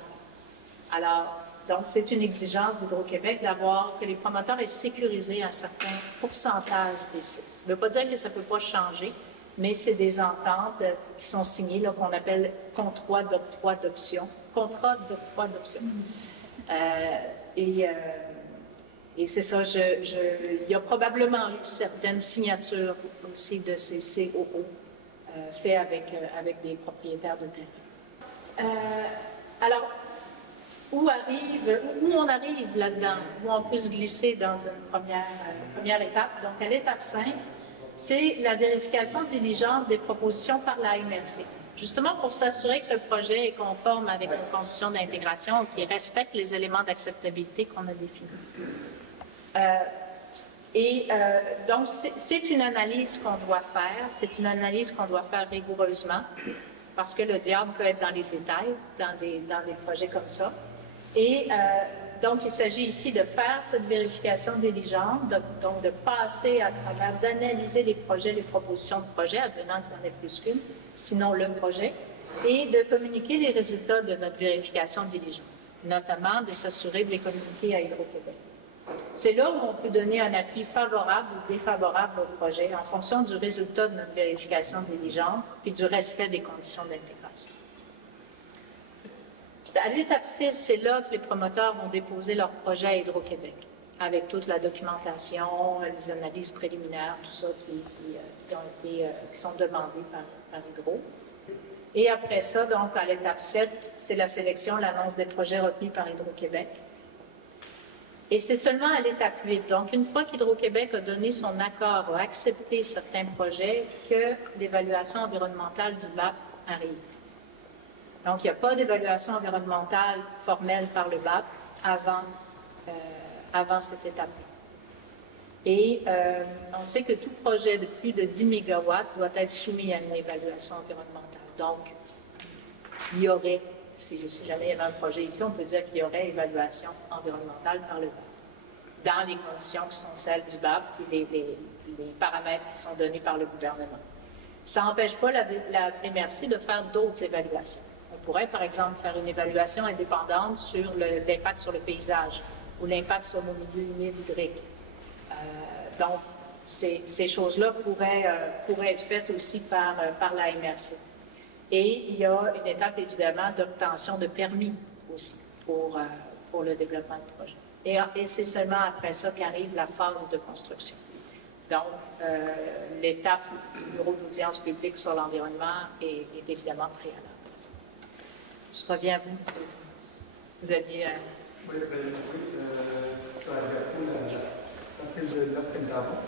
Alors, Donc, c'est une exigence d'Hydro-Québec d'avoir que les promoteurs aient sécurisé un certain pourcentage des sites. Ça ne veut pas dire que ça ne peut pas changer, mais c'est des ententes qui sont signées, là, qu'on appelle contrat d'octroi d'option. Contrat d'octroi d'option. Et c'est ça, il y a probablement eu certaines signatures aussi de ces COO faits avec des propriétaires de terrain. Alors, où on arrive là-dedans, où on peut se glisser dans une première étape. Donc, à l'étape 5, c'est la vérification diligente des propositions par la MRC. Justement pour s'assurer que le projet est conforme avec nos conditions d'intégration, qu'il respecte les éléments d'acceptabilité qu'on a définis. Donc, c'est une analyse qu'on doit faire, c'est une analyse qu'on doit faire rigoureusement, parce que le diable peut être dans les détails, dans des projets comme ça. Et donc, il s'agit ici de faire cette vérification diligente, donc de passer à travers, d'analyser les projets, les propositions de projet, advenant qu'il y en ait plus qu'une, sinon le projet, et de communiquer les résultats de notre vérification diligente, notamment de s'assurer de les communiquer à Hydro-Québec. C'est là où on peut donner un appui favorable ou défavorable au projet en fonction du résultat de notre vérification diligente puis du respect des conditions d'intégration. À l'étape 6, c'est là que les promoteurs vont déposer leur projet à Hydro-Québec, avec toute la documentation, les analyses préliminaires, tout ça qui sont demandées par Hydro. Et après ça, donc, à l'étape 7, c'est la sélection, l'annonce des projets retenus par Hydro-Québec. Et c'est seulement à l'étape 8, donc une fois qu'Hydro-Québec a donné son accord, a accepté certains projets, que l'évaluation environnementale du BAP arrive. Donc, il n'y a pas d'évaluation environnementale formelle par le BAP avant cette étape. Et on sait que tout projet de plus de 10 MW doit être soumis à une évaluation environnementale. Donc, il y aurait, si jamais il y avait un projet ici, on peut dire qu'il y aurait évaluation environnementale par le BAP, dans les conditions qui sont celles du BAP et les paramètres qui sont donnés par le gouvernement. Ça n'empêche pas la MRC de faire d'autres évaluations. On pourrait, par exemple, faire une évaluation indépendante sur l'impact sur le paysage ou l'impact sur nos milieux humides hydriques. Donc, ces choses-là pourraient être faites aussi par la MRC. Et il y a une étape, évidemment, d'obtention de permis aussi pour le développement du projet. Et c'est seulement après ça qu'arrive la phase de construction. Donc, l'étape du bureau d'audience publique sur l'environnement est évidemment préalable. Je reviens à vous, monsieur. Vous aviez... Oui, ça a été d'avant.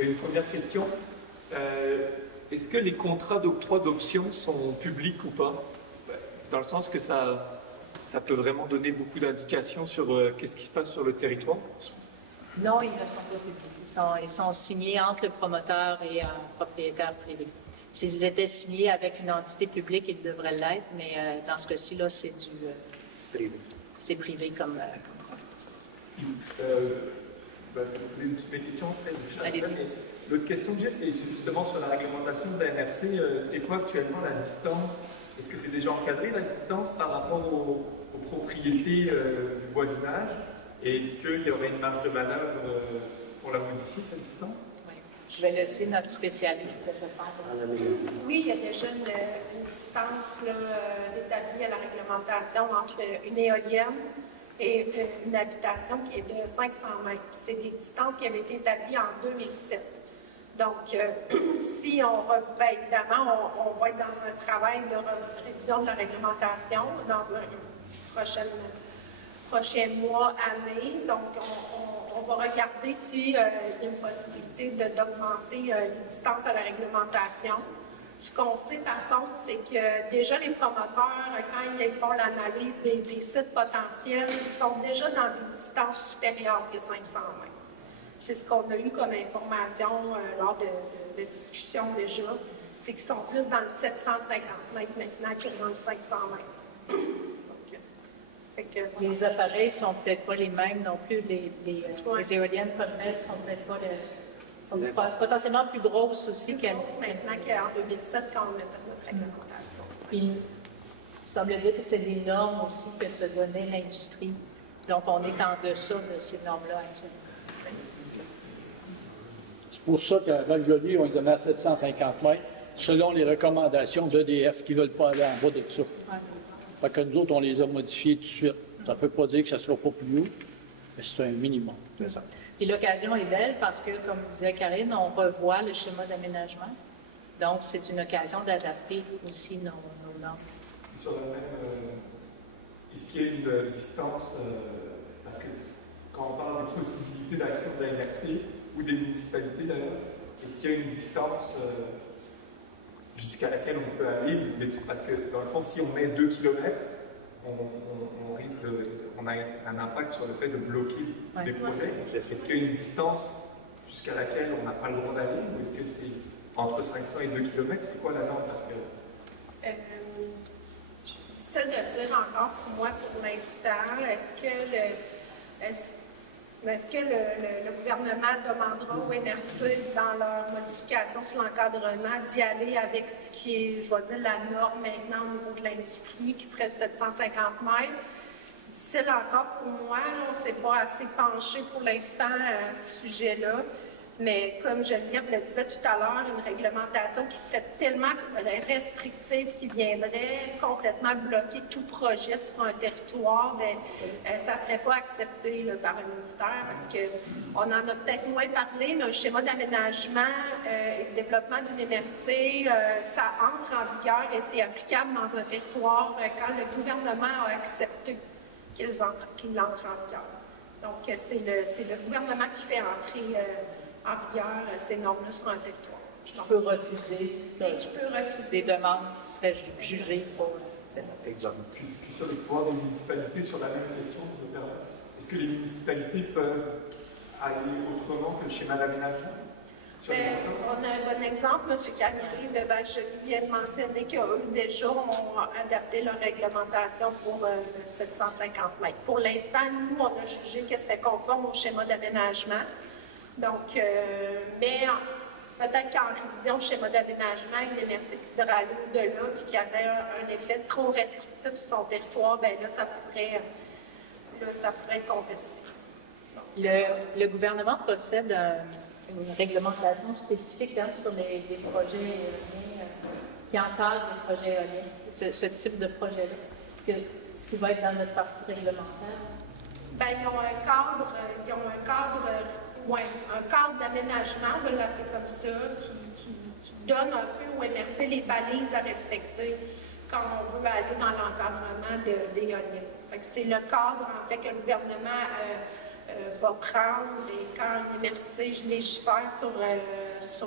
Une première question. Est-ce que les contrats d'octroi d'options sont publics ou pas? Dans le sens que ça peut vraiment donner beaucoup d'indications sur qu'est-ce qui se passe sur le territoire? Non, ils ne sont pas publics. Ils sont signés entre le promoteur et un propriétaire privé. S'ils étaient signés avec une entité publique, ils devraient l'être, mais dans ce cas-ci, là, c'est c'est privé comme Mes questions, allez-y. L'autre question que j'ai, c'est justement sur la réglementation de la MRC. C'est quoi actuellement la distance? Est-ce que c'est déjà encadré la distance par rapport aux propriétés du voisinage? Et est-ce qu'il y aurait une marge de manœuvre pour la modifier, cette distance? Oui. Je vais laisser notre spécialiste répondre. Oui, il y a déjà une distance établie à la réglementation entre une éolienne et une habitation qui est de 500 mètres. C'est des distances qui avaient été établies en 2007. Donc, si on évidemment, on va être dans un travail de révision de la réglementation dans un prochain mois, année. Donc, on va regarder s'il y a une possibilité d'augmenter les distances à la réglementation. Ce qu'on sait, par contre, c'est que déjà les promoteurs, quand ils font l'analyse des sites potentiels, ils sont déjà dans des distances supérieures que 500 mètres. C'est ce qu'on a eu comme information lors de discussions déjà, c'est qu'ils sont plus dans le 750 mètres maintenant que dans le 500 mètres. Les appareils ne sont peut-être pas les mêmes non plus. Les éoliennes formelles sont peut-être pas potentiellement plus grosses aussi qu'elles maintenant qu'en 2007 quand on a fait notre réglementation. Puis, il semble dire que c'est des normes aussi que se donnait l'industrie Donc, on est en deçà de ces normes-là actuellement. C'est pour ça qu'à Val-Joli, on est donné à 750 mètres, selon les recommandations d'EDF qui ne veulent pas aller en bas de ça. Ouais. Fait que nous autres, on les a modifiés tout de suite. Ça ne veut pas dire que ça ne sera pas plus haut, mais c'est un minimum. C'est ça. Puis l'occasion est belle parce que, comme disait Karine, on revoit le schéma d'aménagement. Donc, c'est une occasion d'adapter aussi nos normes. Sur la même, est-ce qu'il y a une distance, parce que quand on parle des possibilités d'action de la MRC ou des municipalités d'ailleurs, est-ce qu'il y a une distance jusqu'à laquelle on peut aller? Parce que dans le fond, si on met 2 km, on risque on a un impact sur le fait de bloquer des projets. Est-ce qu'il y a une distance jusqu'à laquelle on n'a pas le droit d'aller, ou est-ce que c'est entre 500 et 2 km? C'est quoi la norme? Parce que difficile de dire encore pour moi pour l'instant. Est-ce que le gouvernement demandera au MRC dans leur modification sur l'encadrement d'y aller avec ce qui est, je vais dire, la norme maintenant au niveau de l'industrie, qui serait 750 mètres? Difficile encore pour moi. On ne s'est pas assez penché pour l'instant à ce sujet-là. Mais comme Geneviève le disait tout à l'heure, une réglementation qui serait tellement restrictive, qui viendrait complètement bloquer tout projet sur un territoire, ça ne serait pas accepté là, par le ministère, parce qu'on en a peut-être moins parlé, mais un schéma d'aménagement et de développement d'une MRC, ça entre en vigueur et c'est applicable dans un territoire quand le gouvernement a accepté qu'il entre en vigueur. Donc, c'est le gouvernement qui fait entrer en vigueur ces normes-là sur un territoire. Qui peut refuser des demandes qui seraient jugées pour... C'est ça. Exemple. Puis sur le pouvoir des municipalités, sur la même question, est-ce que les municipalités peuvent aller autrement que le schéma d'aménagement? On a un bon exemple. M. Camille de Val-Joli vient de mentionner qu'eux déjà ont adapté leur réglementation pour 750 mètres. Pour l'instant, nous, on a jugé que c'était conforme au schéma d'aménagement. Donc, mais peut-être qu'en révision, le schéma d'aménagement, une MRC qui voudrait aller au-delà puis qui aurait un effet trop restrictif sur son territoire, bien là, ça pourrait être contesté. Le gouvernement possède une réglementation spécifique sur les projets éoliens qui encadrent les projets éoliens, ce type de projet-là, qui va être dans notre partie réglementaire. Bien, ils ont un cadre d'aménagement, on va l'appeler comme ça, qui donne un peu au MRC les balises à respecter quand on veut aller dans l'encadrement d'éoliennes. C'est le cadre, en fait, que le gouvernement va prendre et quand une MRC légifère sur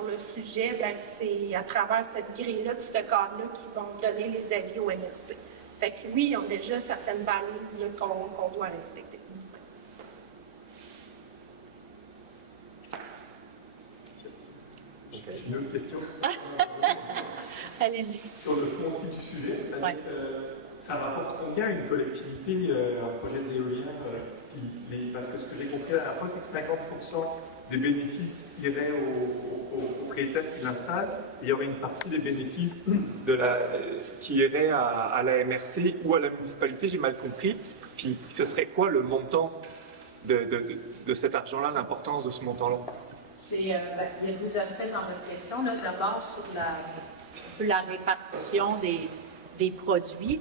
le sujet, c'est à travers cette grille-là, ce cadre-là, qu'ils vont donner les avis au MRC. Fait que oui, ils ont déjà certaines balises qu'on doit respecter. Une autre question. Allez-y. Sur le fond aussi du sujet, c'est-à-dire ça rapporte combien à une collectivité, un projet d'éolien parce que ce que j'ai compris à la fois, c'est que 50% des bénéfices iraient aux propriétaires qui l'installent, et il y aurait une partie des bénéfices qui irait à la MRC ou à la municipalité, j'ai mal compris. Puis ce serait quoi le montant de cet argent-là, l'importance de ce montant-là? Il y a deux aspects dans votre question. D'abord, sur la répartition des produits.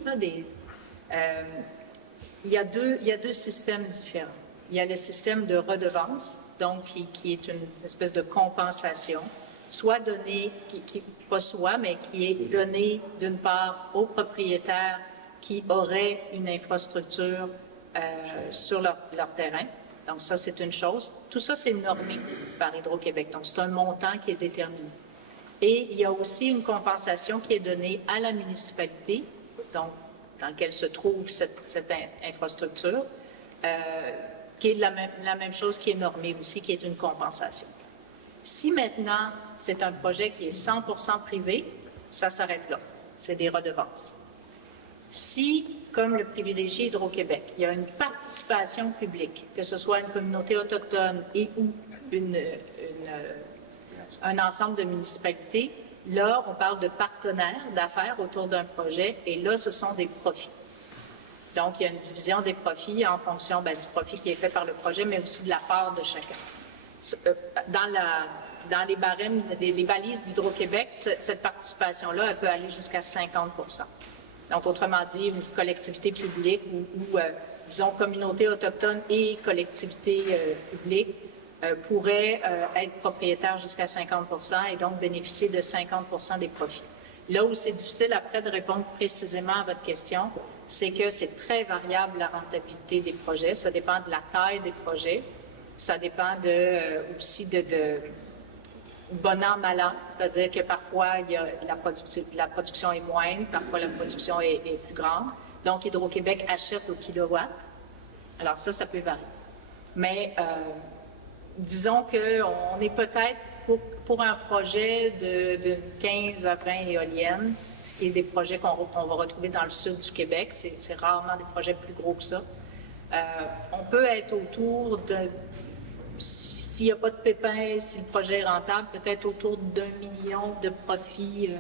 Il y a deux systèmes différents. Il y a le système de redevance, donc qui est une espèce de compensation, soit donnée, mais qui est donnée d'une part aux propriétaires qui auraient une infrastructure sur leur terrain. Donc ça, c'est une chose. Tout ça, c'est normé par Hydro-Québec. Donc c'est un montant qui est déterminé. Et il y a aussi une compensation qui est donnée à la municipalité, donc dans laquelle se trouve cette infrastructure, qui est la même chose qui est normée aussi, qui est une compensation. Si maintenant, c'est un projet qui est 100% privé, ça s'arrête là. C'est des redevances. Si, comme le privilégié Hydro-Québec, il y a une participation publique, que ce soit une communauté autochtone et ou un ensemble de municipalités, là, on parle de partenaires d'affaires autour d'un projet, et là, ce sont des profits. Donc, il y a une division des profits en fonction du profit qui est fait par le projet, mais aussi de la part de chacun. Dans les barèmes, les balises d'Hydro-Québec, cette participation-là, elle peut aller jusqu'à 50 %. Donc, autrement dit, une collectivité publique ou disons, communauté autochtone et collectivité publique pourraient être propriétaires jusqu'à 50 % et donc bénéficier de 50 % des profits. Là où c'est difficile après de répondre précisément à votre question, c'est que c'est très variable la rentabilité des projets. Ça dépend de la taille des projets. Ça dépend aussi de bon an, mal an. C'est-à-dire que parfois, la production est moindre, parfois la production est plus grande. Donc, Hydro-Québec achète au kilowatt. Alors ça peut varier. Mais disons qu'on est peut-être pour un projet de 15 à 20 éoliennes, ce qui est des projets qu'on va retrouver dans le sud du Québec. C'est rarement des projets plus gros que ça. On peut être autour de, s'il n'y a pas de pépins, si le projet est rentable, peut-être autour d'1 million de profits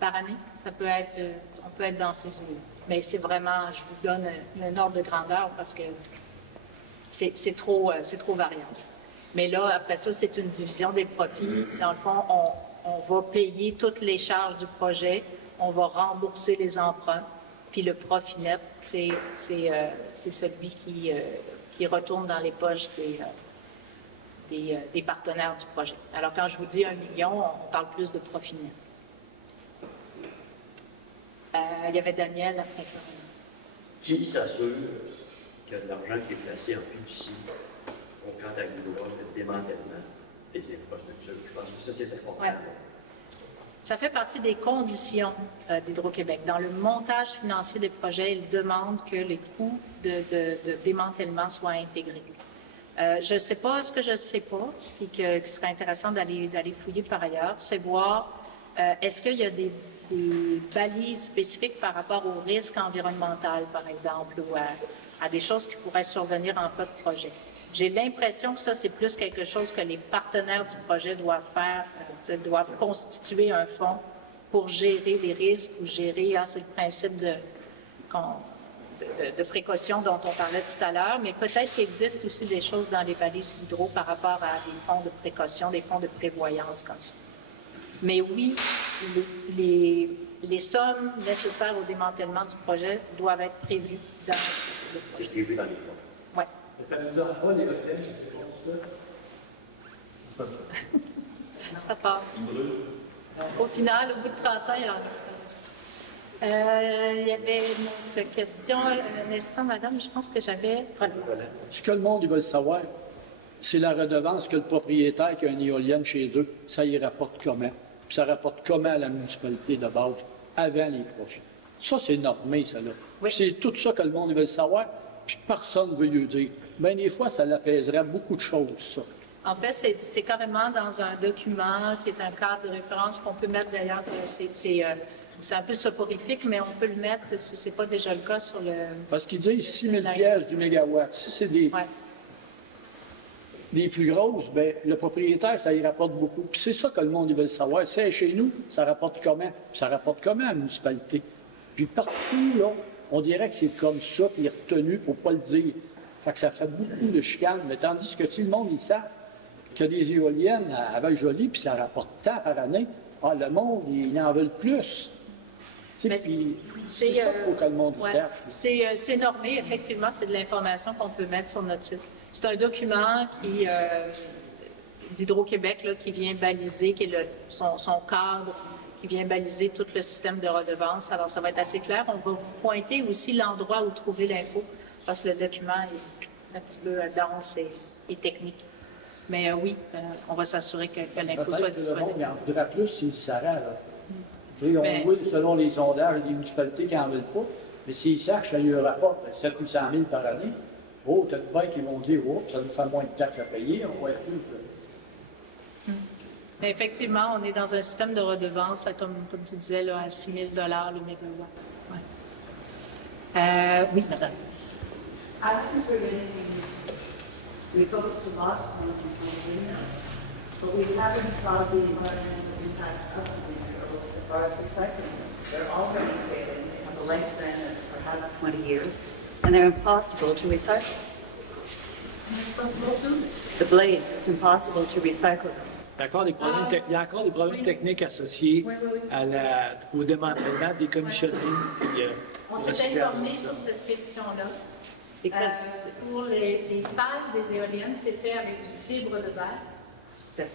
par année. Ça peut être, on peut être dans ces eaux-là. Mais c'est vraiment, je vous donne un ordre de grandeur parce que c'est trop variable. Mais là, après ça, c'est une division des profits. Dans le fond, on va payer toutes les charges du projet, on va rembourser les emprunts, puis le profit net, c'est celui qui retourne dans les poches des partenaires du projet. Alors, quand je vous dis 1 million, on parle plus de profit net. Il y avait Daniel après ça. Qui s'assure qu'il y a de l'argent qui est placé en fiducie au plan d'agriculture de démantèlement des infrastructures? Je pense que ça, c'est important. Ouais. Ça fait partie des conditions d'Hydro-Québec. Dans le montage financier des projets, ils demandent que les coûts de démantèlement soient intégrés. Je ne sais pas ce que je ne sais pas, et qui serait intéressant d'aller fouiller par ailleurs, c'est voir est-ce qu'il y a des balises spécifiques par rapport au risque environnemental, par exemple, ou à des choses qui pourraient survenir en cas de projet. J'ai l'impression que ça, c'est plus quelque chose que les partenaires du projet doivent faire, doivent constituer un fonds pour gérer les risques ou gérer, c'est le principe de précaution dont on parlait tout à l'heure, mais peut-être qu'il existe aussi des choses dans les balises d'hydro par rapport à des fonds de précaution, des fonds de prévoyance comme ça. Mais oui, les sommes nécessaires au démantèlement du projet doivent être prévues dans le projet. Prévues dans les fonds. Oui. Ça ne nous aura pas les hôtels, c'est bon, ça? Ça part. Au final, au bout de 30 ans, il y en a. Il y avait une autre question. Un instant, madame, je pense que j'avais... Voilà. Ce que le monde veut savoir, c'est la redevance que le propriétaire qui a une éolienne chez eux, ça y rapporte comment? Puis ça rapporte comment à la municipalité de base, avant les profits. Ça, c'est normé, ça, là. Oui. C'est tout ça que le monde veut savoir, puis personne ne veut lui dire. Bien, des fois, ça l'apaiserait beaucoup de choses, ça. En fait, c'est carrément dans un document qui est un cadre de référence qu'on peut mettre d'ailleurs. C'est un peu soporifique, mais on peut le mettre, si ce n'est pas déjà le cas, sur le... Parce qu'ils disent 6 000 pièces du mégawatt. Si c'est des plus grosses, bien, le propriétaire, ça y rapporte beaucoup. Puis c'est ça que le monde veut savoir. C'est chez nous, ça rapporte comment? Puis ça rapporte comment à la municipalité? Puis partout, là, on dirait que c'est comme ça qu'il est retenu pour ne pas le dire. Fait que ça fait beaucoup de chicanes. Mais tandis que le monde, ils savent qu'il y a des éoliennes à Val-Joli, puis ça rapporte tant par année. Ah, le monde, ils en veulent plus. C'est ça qu'il faut que le monde cherche. C'est normé, effectivement, c'est de l'information qu'on peut mettre sur notre site. C'est un document d'Hydro-Québec qui vient baliser, qui est son cadre, qui vient baliser tout le système de redevance. Alors, ça va être assez clair. On va vous pointer aussi l'endroit où trouver l'info, parce que le document est un petit peu dense et technique. Mais oui, on va s'assurer que l'info soit disponible. Mais on voudrait plus s'il s'arrête. Oui, selon les sondages, les municipalités qui n'en veulent pas, mais s'ils sachent, ça lui rapporte 7 ou 100 000 par année. Oh, t'as de bains qui vont dire, oh, ça nous fait moins de taxes à payer, on va être plus. Mais effectivement, on est dans un système de redevance, comme tu disais, là, à 6 000 $ le mégawatt. Ouais. Oui, madame. We focus a lot on greenhouse, but we haven't thought the environmental impact of the materials as far as recycling. They're already created, they have a lifespan of past 20 years, and they're impossible to recycle. The blades, it's impossible to recycle them. Il y a encore des problèmes techniques associés au démantèlement, décommissionning. On s'est informé sur cette question-là. Pour les pales des éoliennes, c'est fait avec du fibre de verre.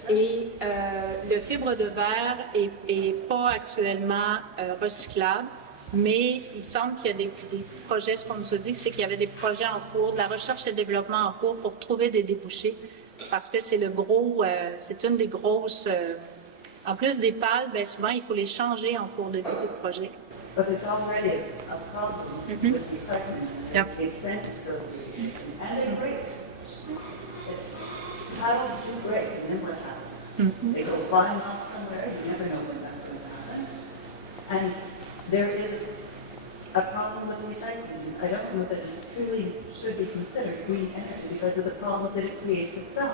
Et le fibre de verre est pas actuellement recyclable, mais il semble qu'il y a des projets, ce qu'on nous a dit, c'est qu'il y avait des projets en cours, de la recherche et développement en cours pour trouver des débouchés, parce que c'est c'est une des grosses... en plus des pales, bien souvent, il faut les changer en cours de vie du projet. But it's already a problem with recycling. Yep. The expenses and they break. It's tiles do break, and then what happens? They go flying off somewhere, you never know when that's going to happen. And there is a problem with recycling. I don't know that it truly should be considered green energy because of the problems that it creates itself.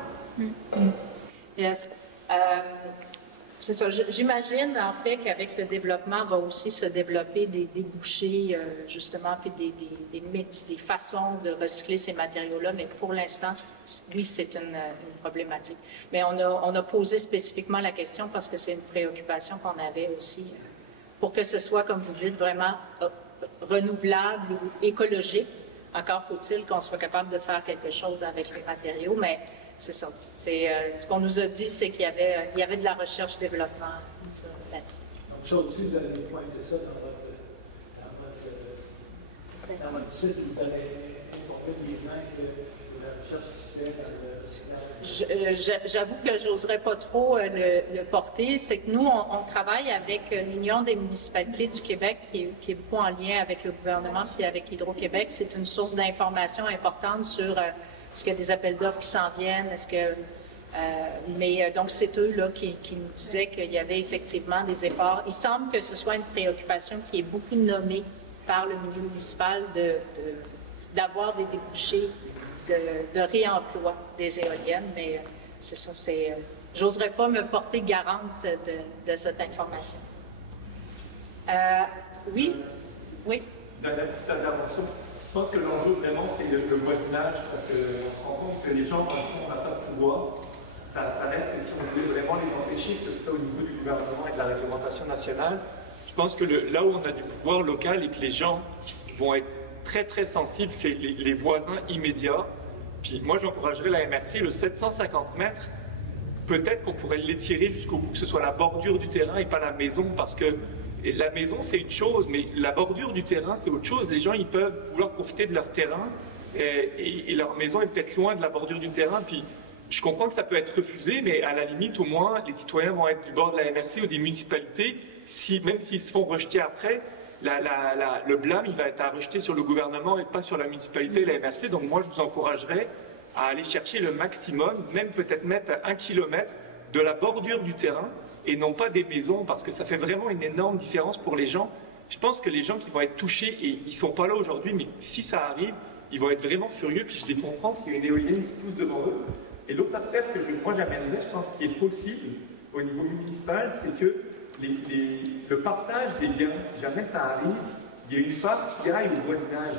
Yes. C'est ça. J'imagine, en fait, qu'avec le développement, va aussi se développer des débouchés, justement, puis des façons de recycler ces matériaux-là. Mais pour l'instant, lui, c'est une problématique. Mais on a posé spécifiquement la question parce que c'est une préoccupation qu'on avait aussi. Pour que ce soit, comme vous dites, vraiment renouvelable ou écologique, encore faut-il qu'on soit capable de faire quelque chose avec les matériaux. Mais c'est ça. Ce qu'on nous a dit, c'est qu'il y avait de la recherche-développement là-dessus. Donc ça aussi, vous avez pointé ça dans votre site, vous avez informé les mains que la recherche qui se fait dans le recyclage. J'avoue que j'oserais pas trop le porter. C'est que nous, on travaille avec l'Union des municipalités du Québec, qui est beaucoup en lien avec le gouvernement puis avec Hydro-Québec. C'est une source d'information importante sur est-ce qu'il y a des appels d'offres qui s'en viennent? Donc, c'est eux là, qui nous disaient qu'il y avait effectivement des efforts. Il semble que ce soit une préoccupation qui est beaucoup nommée par le milieu municipal d'avoir des débouchés de réemploi des éoliennes, mais c'est ça, j'oserais pas me porter garante de cette information. Oui? Oui? Dernière petite intervention. Je pense que l'enjeu vraiment c'est le voisinage, parce qu'on se rend compte que les gens, dans le fond, n'ont pas de pouvoir. Ça reste que si on voulait vraiment les empêcher, ce serait au niveau du gouvernement et de la réglementation nationale. Je pense que là où on a du pouvoir local et que les gens vont être très très sensibles, c'est les voisins immédiats. Puis moi j'encouragerais la MRC, le 750 mètres, peut-être qu'on pourrait l'étirer jusqu'au bout, que ce soit la bordure du terrain et pas la maison, parce que la maison, c'est une chose, mais la bordure du terrain, c'est autre chose. Les gens, ils peuvent vouloir profiter de leur terrain et leur maison est peut-être loin de la bordure du terrain. Puis, je comprends que ça peut être refusé, mais à la limite, au moins, les citoyens vont être du bord de la MRC ou des municipalités. Même s'ils se font rejeter après, le blâme, il va être à rejeter sur le gouvernement et pas sur la municipalité et la MRC. Donc, moi, je vous encouragerais à aller chercher le maximum, même peut-être mettre à 1 kilomètre de la bordure du terrain, et non pas des maisons, parce que ça fait vraiment une énorme différence pour les gens. Je pense que les gens qui vont être touchés, et ils ne sont pas là aujourd'hui, mais si ça arrive, ils vont être vraiment furieux, puis je les comprends s'il y a une éolienne qui pousse devant eux. Et l'autre affaire que moi j'amènerais, je pense qui est possible au niveau municipal, c'est que le partage des biens, si jamais ça arrive, il y a une part qui aille au voisinage.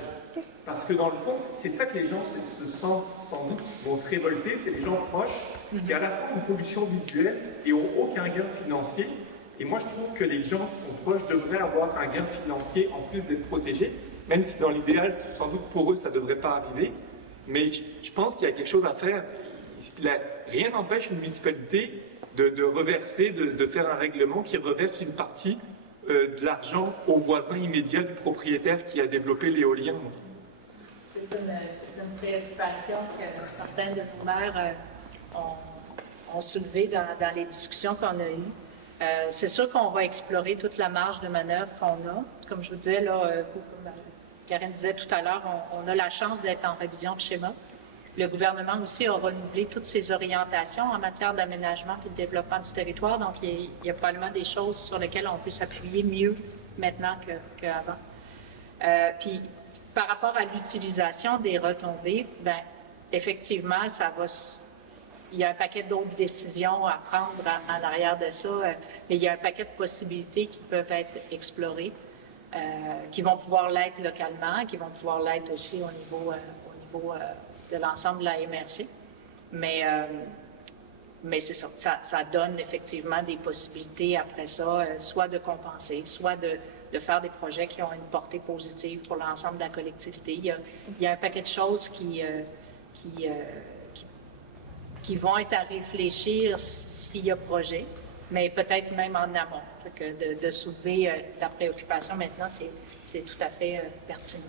Parce que dans le fond, c'est ça que les gens se sentent sans doute, vont se révolter, c'est les gens proches qui à la fois ont une pollution visuelle et n'ont aucun gain financier. Et moi je trouve que les gens qui sont proches devraient avoir un gain financier en plus d'être protégés, même si dans l'idéal, sans doute pour eux, ça ne devrait pas arriver. Mais je pense qu'il y a quelque chose à faire. Rien n'empêche une municipalité de reverser, de faire un règlement qui reverse une partie de l'argent aux voisins immédiats du propriétaire qui a développé l'éolien. C'est une préoccupation que certains de nos maires ont soulevée dans les discussions qu'on a eues. C'est sûr qu'on va explorer toute la marge de manœuvre qu'on a. Comme je vous disais, là, comme Karine disait tout à l'heure, on a la chance d'être en révision de schéma. Le gouvernement aussi a renouvelé toutes ses orientations en matière d'aménagement et de développement du territoire. Donc, il y a probablement des choses sur lesquelles on peut s'appuyer mieux maintenant qu'avant. Puis, par rapport à l'utilisation des retombées, bien, effectivement, il y a un paquet d'autres décisions à prendre en arrière de ça, mais il y a un paquet de possibilités qui peuvent être explorées. qui vont pouvoir l'être localement, qui vont pouvoir l'être aussi au niveau de l'ensemble de la MRC. Mais c'est ça, ça donne effectivement des possibilités après ça, soit de compenser, soit de faire des projets qui ont une portée positive pour l'ensemble de la collectivité. Il y a un paquet de choses qui vont être à réfléchir s'il y a projet, mais peut-être même en amont. De soulever la préoccupation maintenant, c'est tout à fait pertinent.